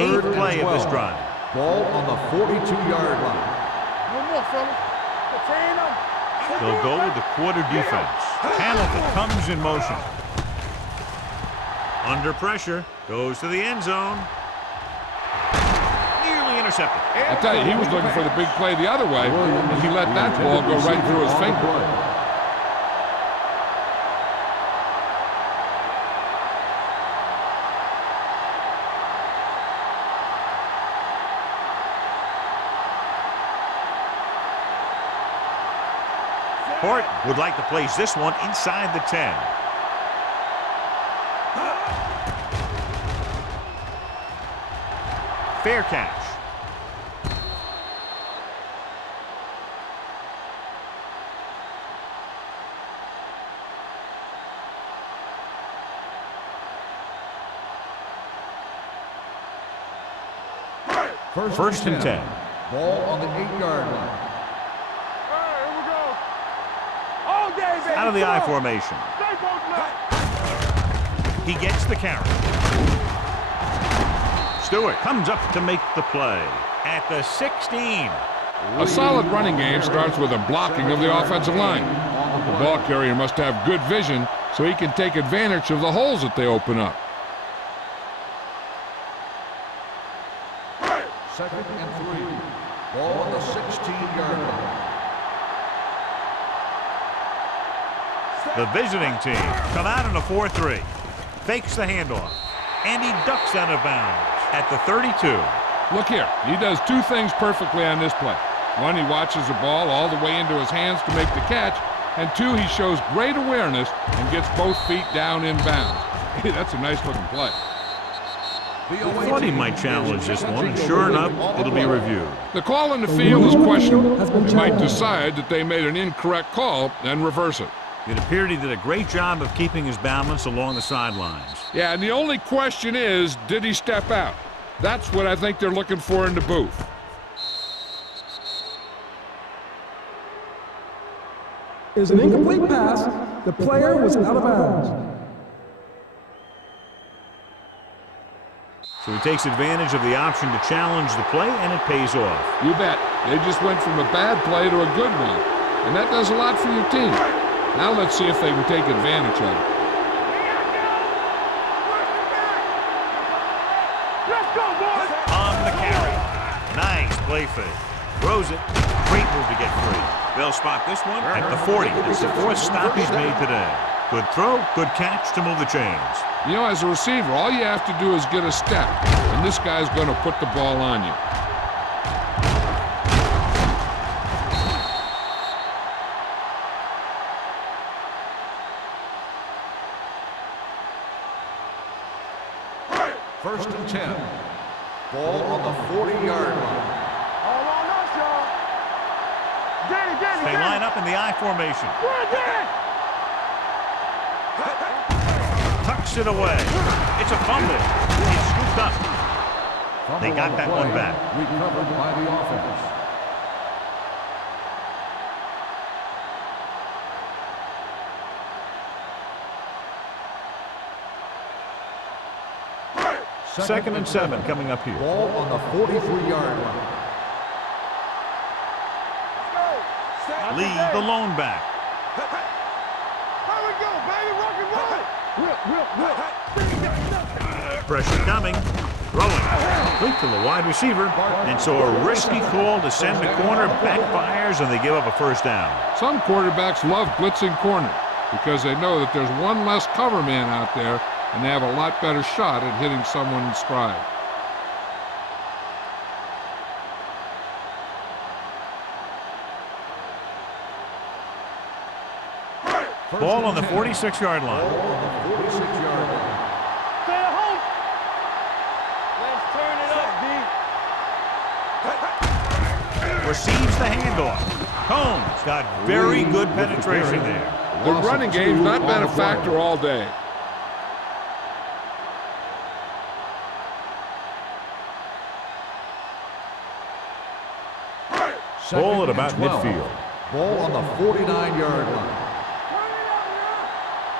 Eighth play of this drive. Ball on the 42-yard line. No more, fellas. Chain them. They'll go with the quarter defense. Hamilton comes in motion. Under pressure. Goes to the end zone. Nearly intercepted. I tell you, he was looking for the big play the other way, and he let that ball go right through his finger. Horton would like to place this one inside the 10. Fair catch. First and 10. Ball on the 8-yard line. All right, here we go. All day, baby. Out of the I formation. Stay bolted up. He gets the carry. Stewart comes up to make the play at the 16. A solid running game starts with a blocking of the offensive line. The ball carrier must have good vision so he can take advantage of the holes that they open up. Second and 3. Ball on the 16-yard line. The visiting team come out in a 4-3. Fakes the handoff. And he ducks out of bounds at the 32. Look here, he does two things perfectly on this play. One, he watches the ball all the way into his hands to make the catch. And two, he shows great awareness and gets both feet down in bounds. Hey, that's a nice looking play. I thought he might challenge this one, and sure enough, it'll be reviewed. The call in the field is questionable. They might decide that they made an incorrect call and reverse it. It appeared he did a great job of keeping his balance along the sidelines. Yeah, and the only question is, did he step out? That's what I think they're looking for in the booth. Is an incomplete pass. The player was out of bounds. So he takes advantage of the option to challenge the play, and it pays off. You bet. They just went from a bad play to a good one. And that does a lot for your team. Now let's see if they can take advantage of it. Let's go, boys. On the carry. Nice play fake. Throws it. Great move to get free. They'll spot this one at the 40. It's the fourth stop he's made today. Good throw, good catch to move the chains. You know, as a receiver, all you have to do is get a step, and this guy's going to put the ball on you. First and 10. Ball on the 40-yard line. All on us, y'all. Get it, get it, They get line it. up in the I formation. Run, get it. Tucks it away. It's a fumble. He's scooped up. They got that one back. Recovered by the offense. Second and 7 coming up here. Ball on the 43-yard line. Lee, the lone back. How we go, baby? Rock and roll. Pressure coming. Throwing. Complete to the wide receiver. And so a risky call to send the corner backfires, and they give up a first down. Some quarterbacks love blitzing corners because they know that there's one less cover man out there and they have a lot better shot at hitting someone in stride. Ball on the 46-yard line. Ball on the 46-yard line. Stay at home. Let's turn it up, D. Receives the handoff. Combs got very good penetration there. The running game's not been a factor all day. Ball at about midfield. Ball on the 49-yard line.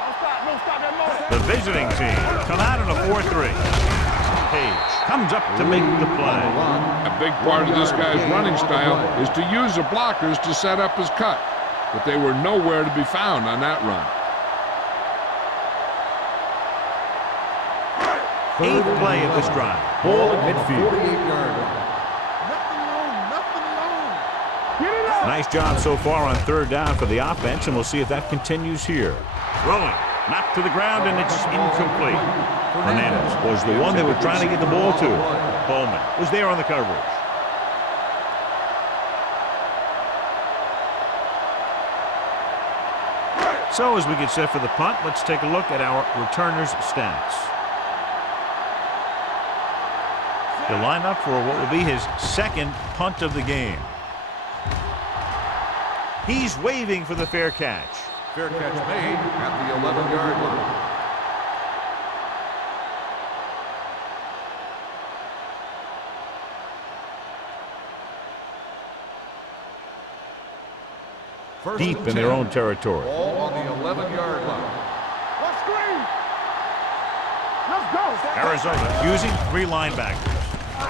Don't stop that motion. The visiting team come out in a 4-3. Page comes up to make the play. A big part of this guy's running style is to use the blockers to set up his cut, but they were nowhere to be found on that run. 8th play of this drive. Ball at midfield. 48-yard line. Nice job so far on 3rd down for the offense, and we'll see if that continues here. Throwing, knocked to the ground, and it's incomplete. Hernandez was the one they were trying to get the ball to. Bowman was there on the coverage. So as we get set for the punt, let's take a look at our returners' stats. He'll line up for what will be his 2nd punt of the game. He's waving for the fair catch. Fair catch made at the 11-yard line. Deep in their own territory. Ball on the 11-yard line. Let's screen. Let's go. Arizona using 3 linebackers.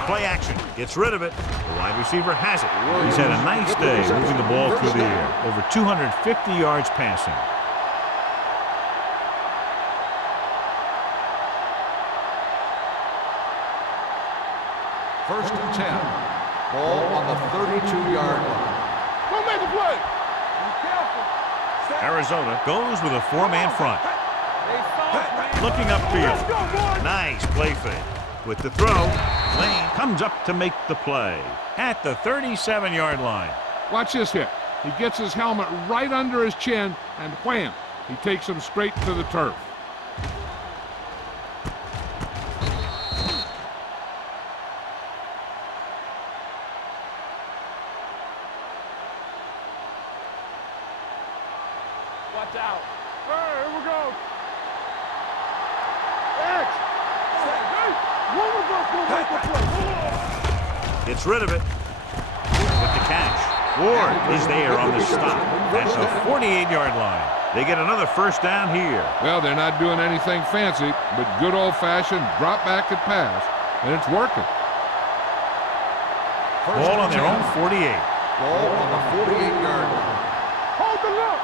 Play action. Gets rid of it. The wide receiver has it. He's had a nice day moving the ball through the air. Over 250 yards passing. First and 10. Ball on the 32-yard line. Don't make the play. Be careful. Arizona goes with a 4-man front. They soft, man. Looking upfield. Let's go, boys. Nice play fake. With the throw, Lane comes up to make the play at the 37-yard line. Watch this hit. He gets his helmet right under his chin, and wham, he takes him straight to the turf. Watch out. Here we go. X. One of us will make the play. Gets rid of it with the catch. Ward is there on the stop at the 48-yard line. They get another 1st down here. Well, they're not doing anything fancy, but good old-fashioned drop back and pass, and it's working. Ball on their own 48. Ball on the 48-yard line. Hold the look.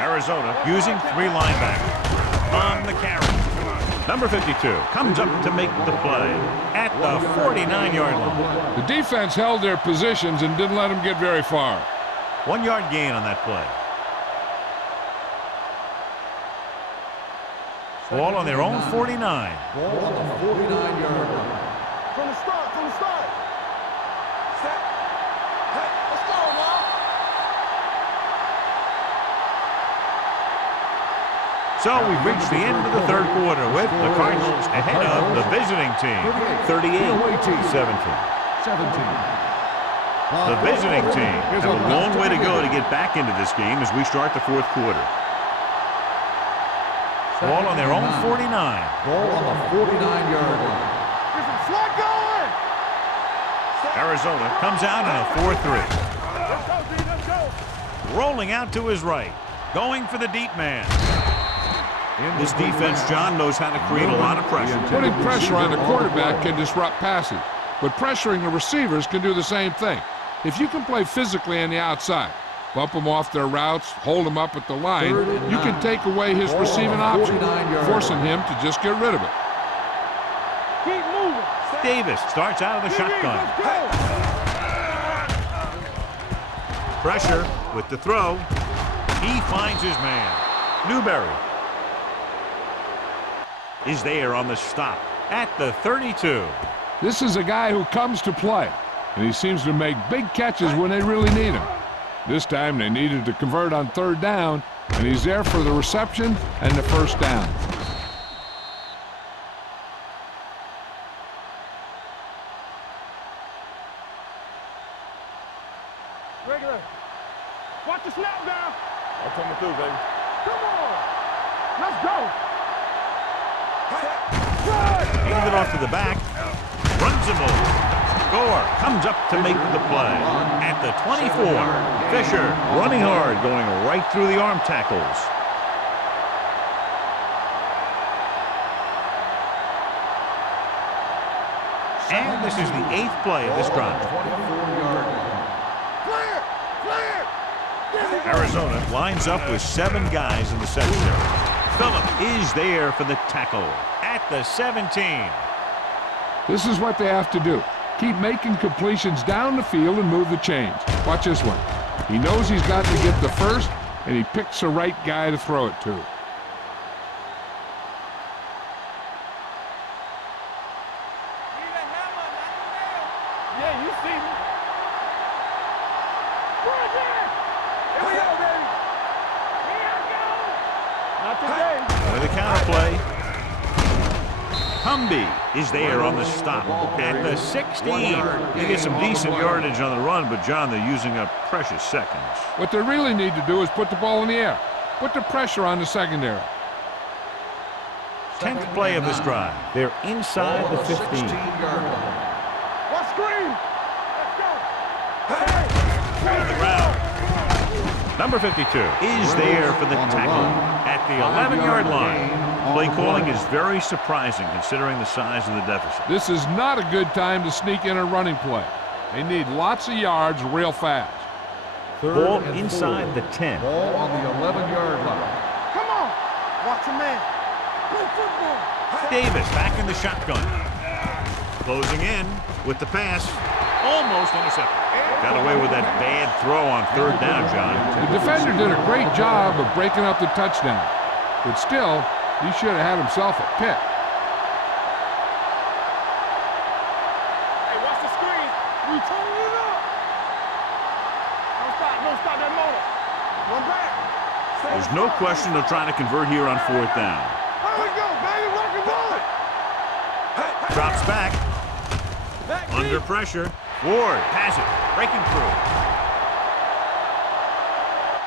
Arizona using 3 linebackers on the carry. Number 52 comes up to make the play at the 49-yard line. The defense held their positions and didn't let them get very far. 1-yard gain on that play. Ball on their own 49. Ball on the 49-yard line. From the start. Set. Hey, let's go, man. So we've reached the end of the 3rd quarter with the Cardinals ahead of the visiting team, 38-17. The visiting team have a long way to go to get back into this game as we start the 4th quarter. Ball on their own 49. Ball on the 49-yard line. Get some slack going. Arizona comes out in a 4-3. Let's go, D. Let's go. Rolling out to his right. Going for the deep man. This defense, John, knows how to create a lot of pressure. Putting pressure on the quarterback can disrupt passes, but pressuring the receivers can do the same thing. If you can play physically on the outside, bump them off their routes, hold them up at the line, you can take away his receiving option, forcing him to just get rid of it. Keep moving. Davis starts out of the shotgun. Let's go. Pressure with the throw. He finds his man. Newberry. is there on the stop at the 32. This is a guy who comes to play, and he seems to make big catches when they really need him. This time they needed to convert on third down, and he's there for the reception and the first down. Regular. Watch the snap down. I'm coming through, baby. Come on. Let's go. Hands it off to the back. Runs him over. Gore comes up to make the play. At the 24, Fisher running hard, going right through the arm tackles. And this is the 8th play of this drive. 24-yard Clear. Clear. Arizona lines up with 7 guys in the secondary. Phillip is there for the tackle at the 17. This is what they have to do. Keep making completions down the field and move the chains. Watch this one. He knows he's got to get the first, and he picks the right guy to throw it to. Yeah, you see me. Right there. Here we go, baby. Here I go. Not today. With a counter play. Humby is there on the stop at the 16. They get some decent yardage on the run, but, John, they're using up precious seconds. What they really need to do is put the ball in the air. Put the pressure on the secondary. 10th play of this drive. They're inside the 15. 16-yard line. What screen? Let's go. On the ground. Number 52 is there for the tackle at the 11-yard line. Play calling is very surprising considering the size of the deficit. This is not a good time to sneak in a running play. They need lots of yards real fast. Ball inside the 10. Ball on the 11-yard line. Come on. Watch a man. Play football. Davis back in the shotgun. Closing in with the pass. Almost intercepted. Got away with that bad throw on third down, John. The defender did a great job of breaking up the touchdown. But still, he should have had himself a pick. Hey, watch the screen. We turning it up. Don't stop that motor. Run back. There's no question they're trying to convert here on fourth down. Here we go, baby. Rock and roll. Drops back. Under pressure. Ward has it. Breaking through.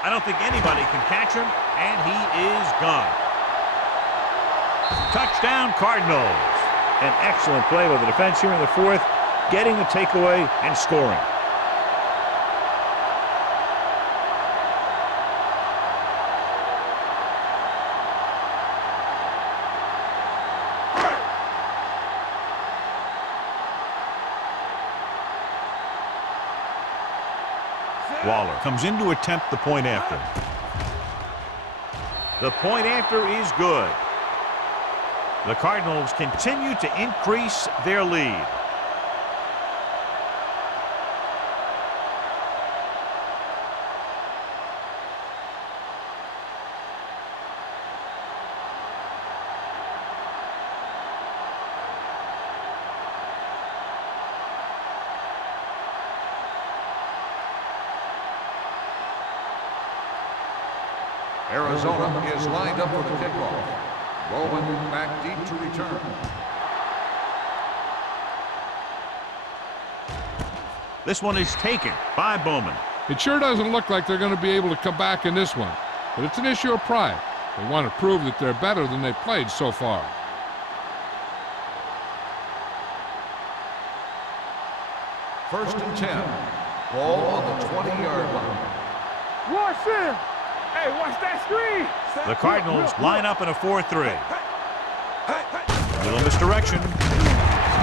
I don't think anybody can catch him, and he is gone. Touchdown, Cardinals. An excellent play by the defense here in the fourth, getting the takeaway and scoring. Waller comes in to attempt the point after. The point after is good. The Cardinals continue to increase their lead. Arizona is lined up for the kickoff. Bowman back deep to return. This one is taken by Bowman. It sure doesn't look like they're going to be able to come back in this one, but it's an issue of pride. They want to prove that they're better than they've played so far. First and 10. Ball on the 20-yard line. Watch him. Hey, watch that screen. The Cardinals line up in a 4-3. Little misdirection.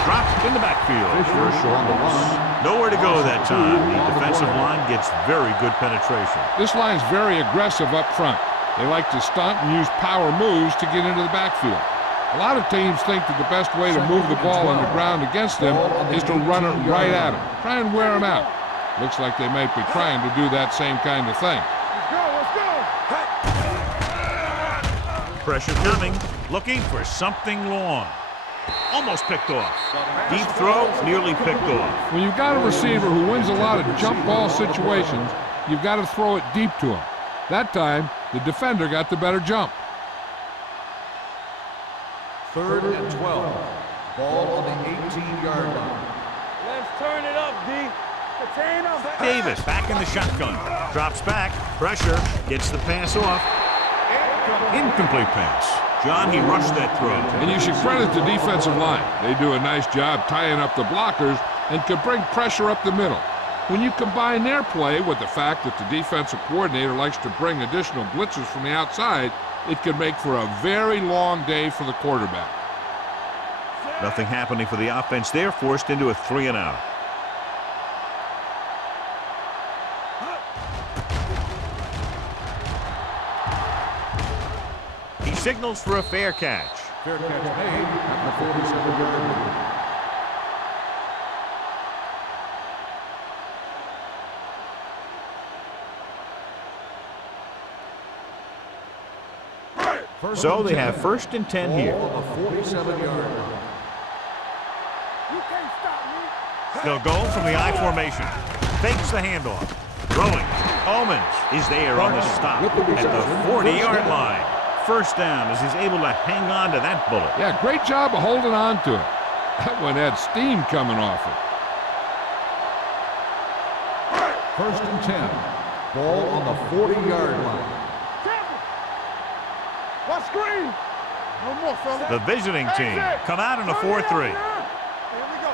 Dropped in the backfield for a short loss. Nowhere to go that time. The defensive line gets very good penetration. This line's very aggressive up front. They like to stunt and use power moves to get into the backfield. A lot of teams think that the best way to move the ball on the ground against them is to run it right at them. Try and wear them out. Looks like they might be trying to do that same kind of thing. Let's go. Pressure coming. Looking for something long. Almost picked off. Deep throw, nearly picked off. When you've got a receiver who wins a lot of jump ball situations, you've got to throw it deep to him. That time, the defender got the better jump. 3rd and 12. Ball on the 18-yard line. Let's turn it up, D. Potato. Davis back in the shotgun. Drops back. Pressure. Gets the pass off. Incomplete pass. John, he rushed that throw. And you should credit the defensive line. They do a nice job tying up the blockers and can bring pressure up the middle. When you combine their play with the fact that the defensive coordinator likes to bring additional blitzes from the outside, it can make for a very long day for the quarterback. Nothing happening for the offense there, forced into a 3-and-out. He signals for a fair catch. Fair catch made at the 47-yard line. So they have 1st and 10 here. Ball on the 47-yard line. You can't stop me. They'll go from the I formation. Fakes the handoff. Throwing. Omens is there on the stop at the 40-yard line. 1st down as he's able to hang on to that bullet. Yeah, great job of holding on to it. That one had steam coming off it. 1st and 10. Ball on the 40-yard line. What screen? No more, fella. The visiting team come out in a 4-3. Here we go.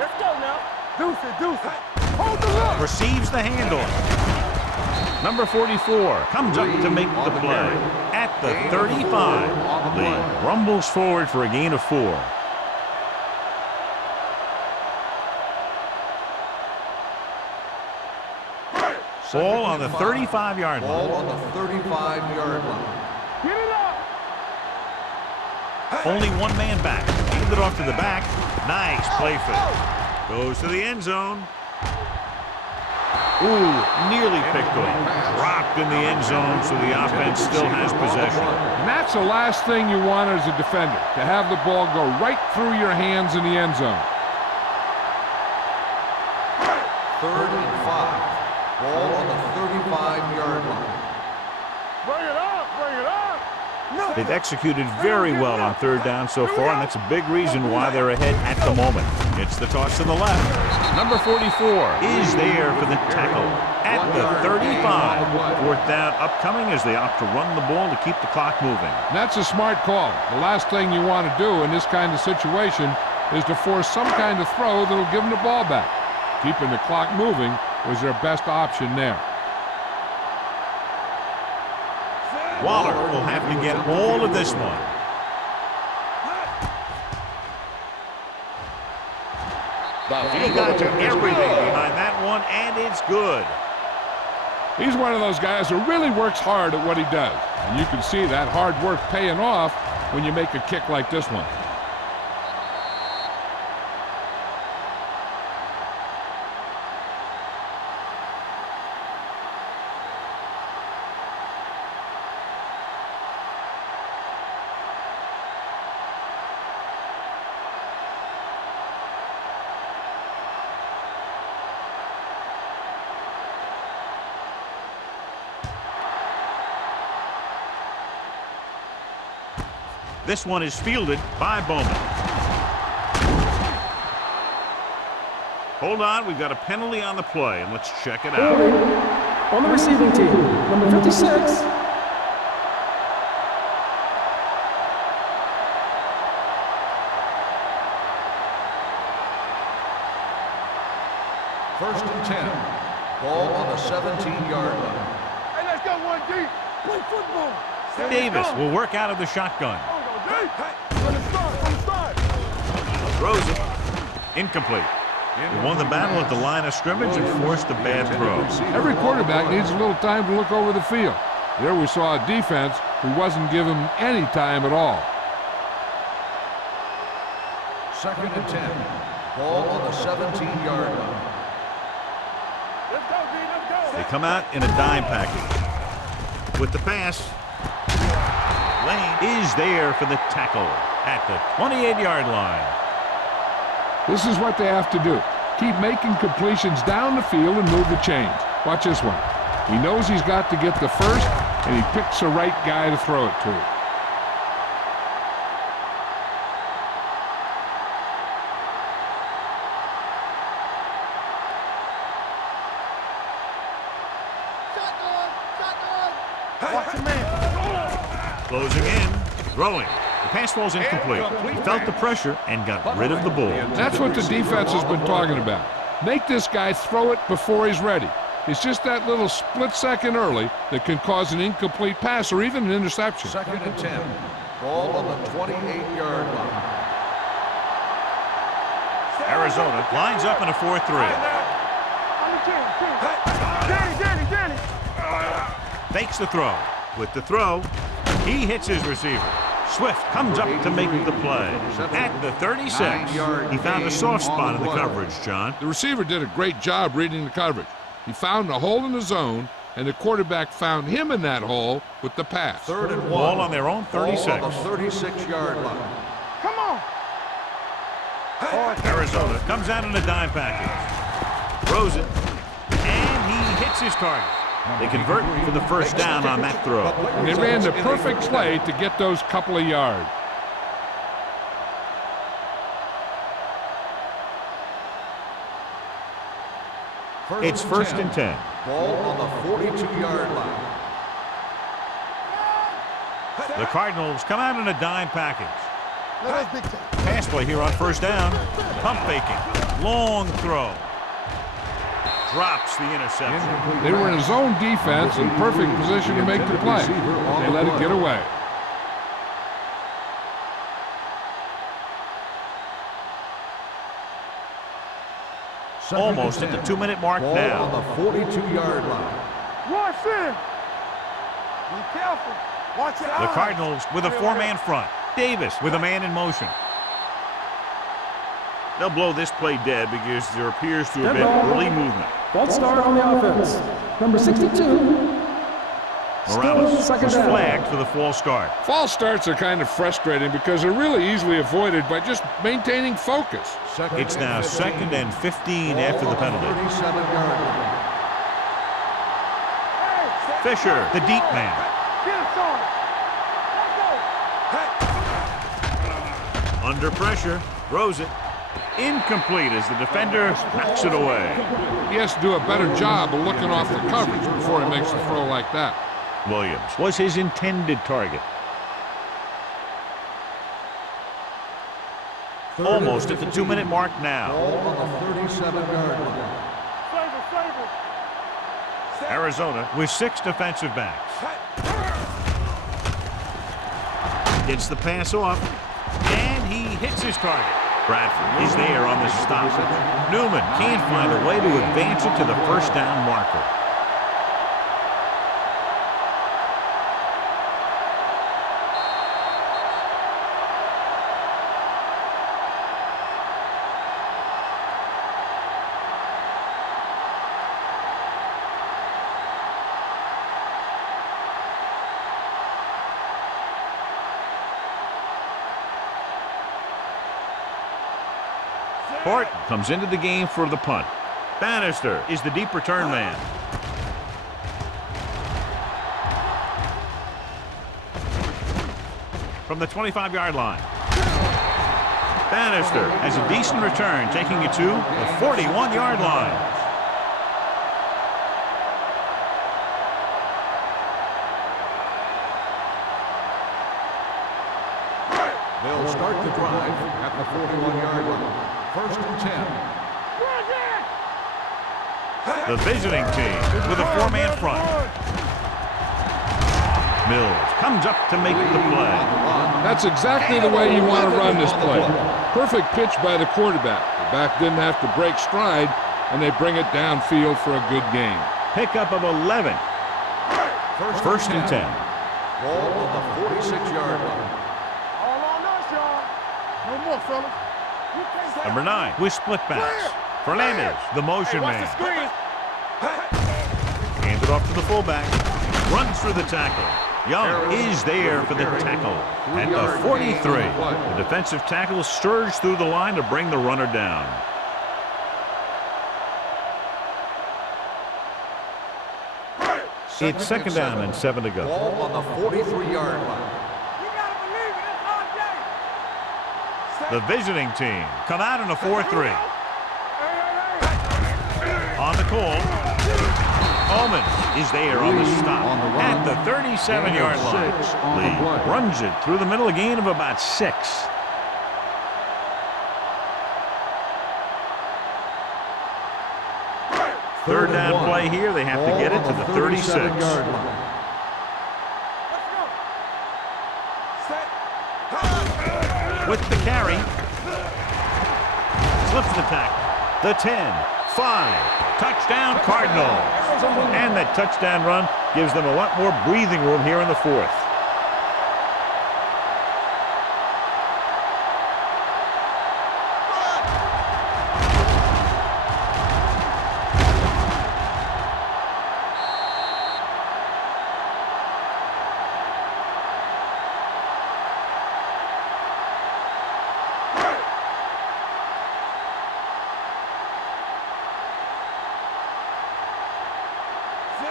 Let's go now. Deuce it. Hold the look. Receives the handoff. Number 44 comes up to make the play at the 35. Lee rumbles forward for a gain of 4. Ball on the 35-yard line. Ball on the 35-yard line. Get it up. Only one man back. Hand it off to the back. Nice play fake. Goes to the end zone. Ooh, nearly picked off. Dropped in the end zone, so the offense still has possession. And that's the last thing you want as a defender, to have the ball go right through your hands in the end zone. 3rd and 5. Ball on the 35-yard line. Bring it up. Bring it up. No. They've executed very well on 3rd down so far, and that's a big reason why they're ahead at the moment. It's the toss to the left. Number 44 is there for the tackle at the 35. 4th down upcoming as they opt to run the ball to keep the clock moving. And that's a smart call. The last thing you want to do in this kind of situation is to force some kind of throw that'll give them the ball back. Keeping the clock moving was their best option there. Waller will have to get all of this one. He got to everything behind that one, and it's good. He's one of those guys who really works hard at what he does. And you can see that hard work paying off when you make a kick like this one. This one is fielded by Bowman. Hold on, we've got a penalty on the play, and let's check it out. On the receiving team, number 56. First and 10. Ball on the 17-yard line. Hey, let's go 1D. Play football. Davis will work out of the shotgun. On the start. Throws it. Incomplete. He won the battle at the line of scrimmage and forced a bad throw. Every quarterback needs a little time to look over the field. There we saw a defense who wasn't given any time at all. 2nd and 10. Ball on the 17-yard line. Let's go, D. Let's go. They come out in a dime package. With the pass. Lane is there for the tackle at the 28-yard line. This is what they have to do. Keep making completions down the field and move the chains. Watch this one. He knows he's got to get the first, and he picks the right guy to throw it to. Watch your man. Closing in, throwing. The pass falls incomplete. He felt the pressure and got rid of the ball. That's what the defense has been talking about. Make this guy throw it before he's ready. It's just that little split second early that can cause an incomplete pass or even an interception. 2nd and 10. Ball on the 28-yard line. Arizona lines up in a 4-3. Danny. Fakes the throw. With the throw, he hits his receiver. Swift comes up to make the play. At the 36, he found a soft spot in the coverage, John. The receiver did a great job reading the coverage. He found a hole in the zone, and the quarterback found him in that hole with the pass. 3rd and 1. Ball on their own 36. Ball on the 36-yard line. Come on. Arizona comes out in a dime package. Throws it, and he hits his target. They convert for the first down on that throw. And they ran the perfect play to get those couple of yards. It's 1st and 10. Ball on the 42-yard line. The Cardinals come out in a dime package. Pass play here on 1st down. Pump faking. Long throw. Drops the interception. They were in a zone defense in perfect position to make the play. They let it get away. Almost at the 2-minute mark Ball now. on the 42-yard line. Watch in. Be careful. Watch your The eyes. Cardinals with a 4-man front. Davis with a man in motion. They'll blow this play dead because there appears to have been early movement. False start on the offense. Number 62. Morales Second was down. flagged for the false start. False starts are kind of frustrating because they're really easily avoided by just maintaining focus. It's now 2nd and 15 after the penalty. 37-yard line. Fisher, the deep man. Get us on. Let's go. Under pressure, throws it. Incomplete as the defender knocks it away. He has to do a better job of looking off the coverage before he makes a throw like that. Williams was his intended target. Almost at the 2-minute mark now. Ball on the 37-yard line. Arizona with 6 defensive backs. Gets the pass off, and he hits his target. Bradford is there on the stop. Newman can't find a way to advance it to the first down marker. Horton comes into the game for the punt. Bannister is the deep return man. From the 25-yard line. Bannister has a decent return, taking it to the 41-yard line. They'll start the drive at the 41-yard line. 1st and 10. The visiting team with a 4-man front. Mills comes up to make the play. That's exactly the way you want to run this play. Perfect pitch by the quarterback. The back didn't have to break stride, and they bring it downfield for a good gain. Pickup of 11. 1st and 10. Ball on the 46-yard line. All on us, y'all. No more, fellas. You can't say Number 9 with split backs. Fernandez, the motion watch man. the screen. Hands it off to the fullback. Runs through the tackle. Young is there for the tackle at the 43. The defensive tackle surged through the line to bring the runner down. It's second down and 7 to go. Ball on the 43-yard line. You gotta believe it. It's our day. The visiting team come out in a 4-3. On the call, Ullman is there on the stop at the 37-yard line. Lee runs it through the middle, a gain of about 6. Third down play here. They have to get it to the 36. With the carry. Slips the tackle. The 10, 5. Touchdown Cardinals. And that touchdown run gives them a lot more breathing room here in the 4th.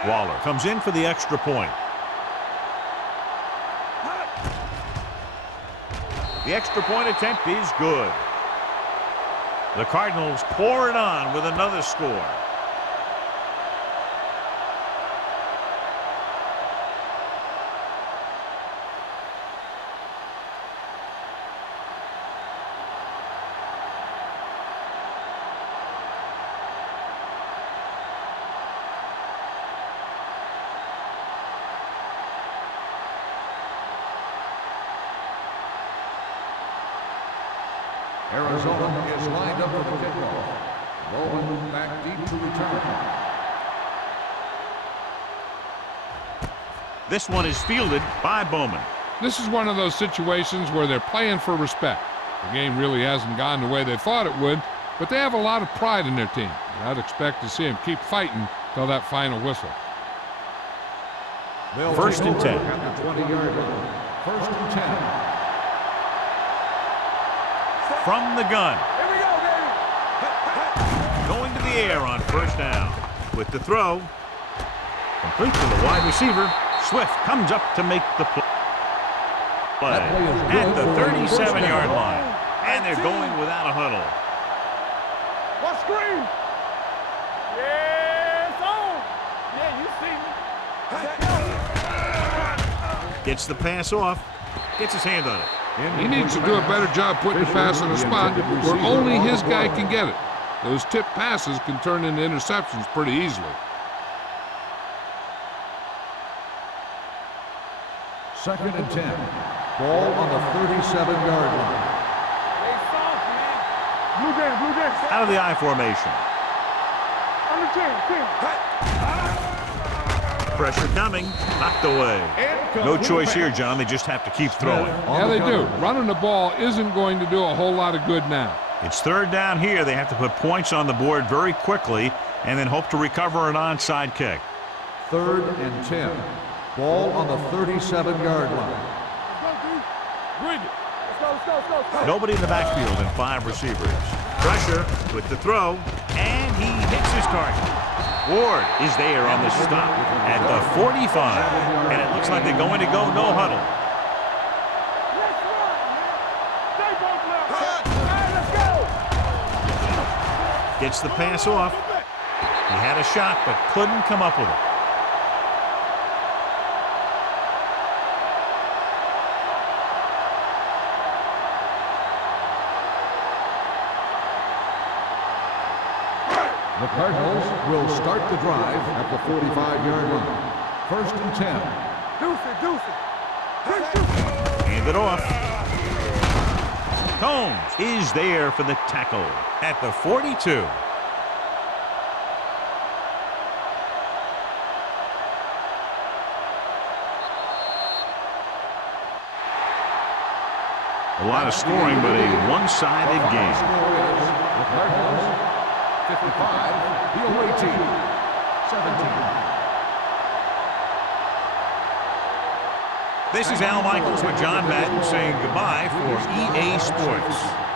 Waller comes in for the extra point. The extra point attempt is good. The Cardinals pour it on with another score. Arizona is lined up for the kickoff. Bowman back deep to return. This one is fielded by Bowman. This is one of those situations where they're playing for respect. The game really hasn't gone the way they thought it would, but they have a lot of pride in their team. And I'd expect to see them keep fighting till that final whistle. First and 10. At the 20-yard line. First and 10. From the gun. Here we go, baby. Going to the air on first down. With the throw. Complete to the wide receiver. Swift comes up to make the play. At the 37-yard line. And they're going without a huddle. What screen? Yeah, it's on. Yeah, you see me. Gets the pass off. Gets his hand on it. He needs to do a better job putting the pass in a spot where only his guy can get it. Those tip passes can turn into interceptions pretty easily. Second and 10. Ball on the 37-yard line. They soft, man. Blue game, blue game. Out of the I formation. On the 10. Pressure coming. Knocked away. No choice here, John. They just have to keep throwing. Yeah, they do. Running the ball isn't going to do a whole lot of good now. It's third down here. They have to put points on the board very quickly and then hope to recover an onside kick. Third and 10. Ball on the 37-yard line. Bring it. Let's go. Nobody in the backfield and 5 receivers. Pressure with the throw, and he hits his target. Ward is there on the stop at the 45, and it looks like they're going to go no huddle. Gets the pass off. He had a shot, but couldn't come up with it. The Cardinals will start the drive at the 45-yard line. First and 10. Hand it off. Combs is there for the tackle at the 42. A lot of scoring, but a one-sided game. The Cardinals 55, the away team 17. 17. This is Al Michaels with John Madden saying goodbye for EA Sports.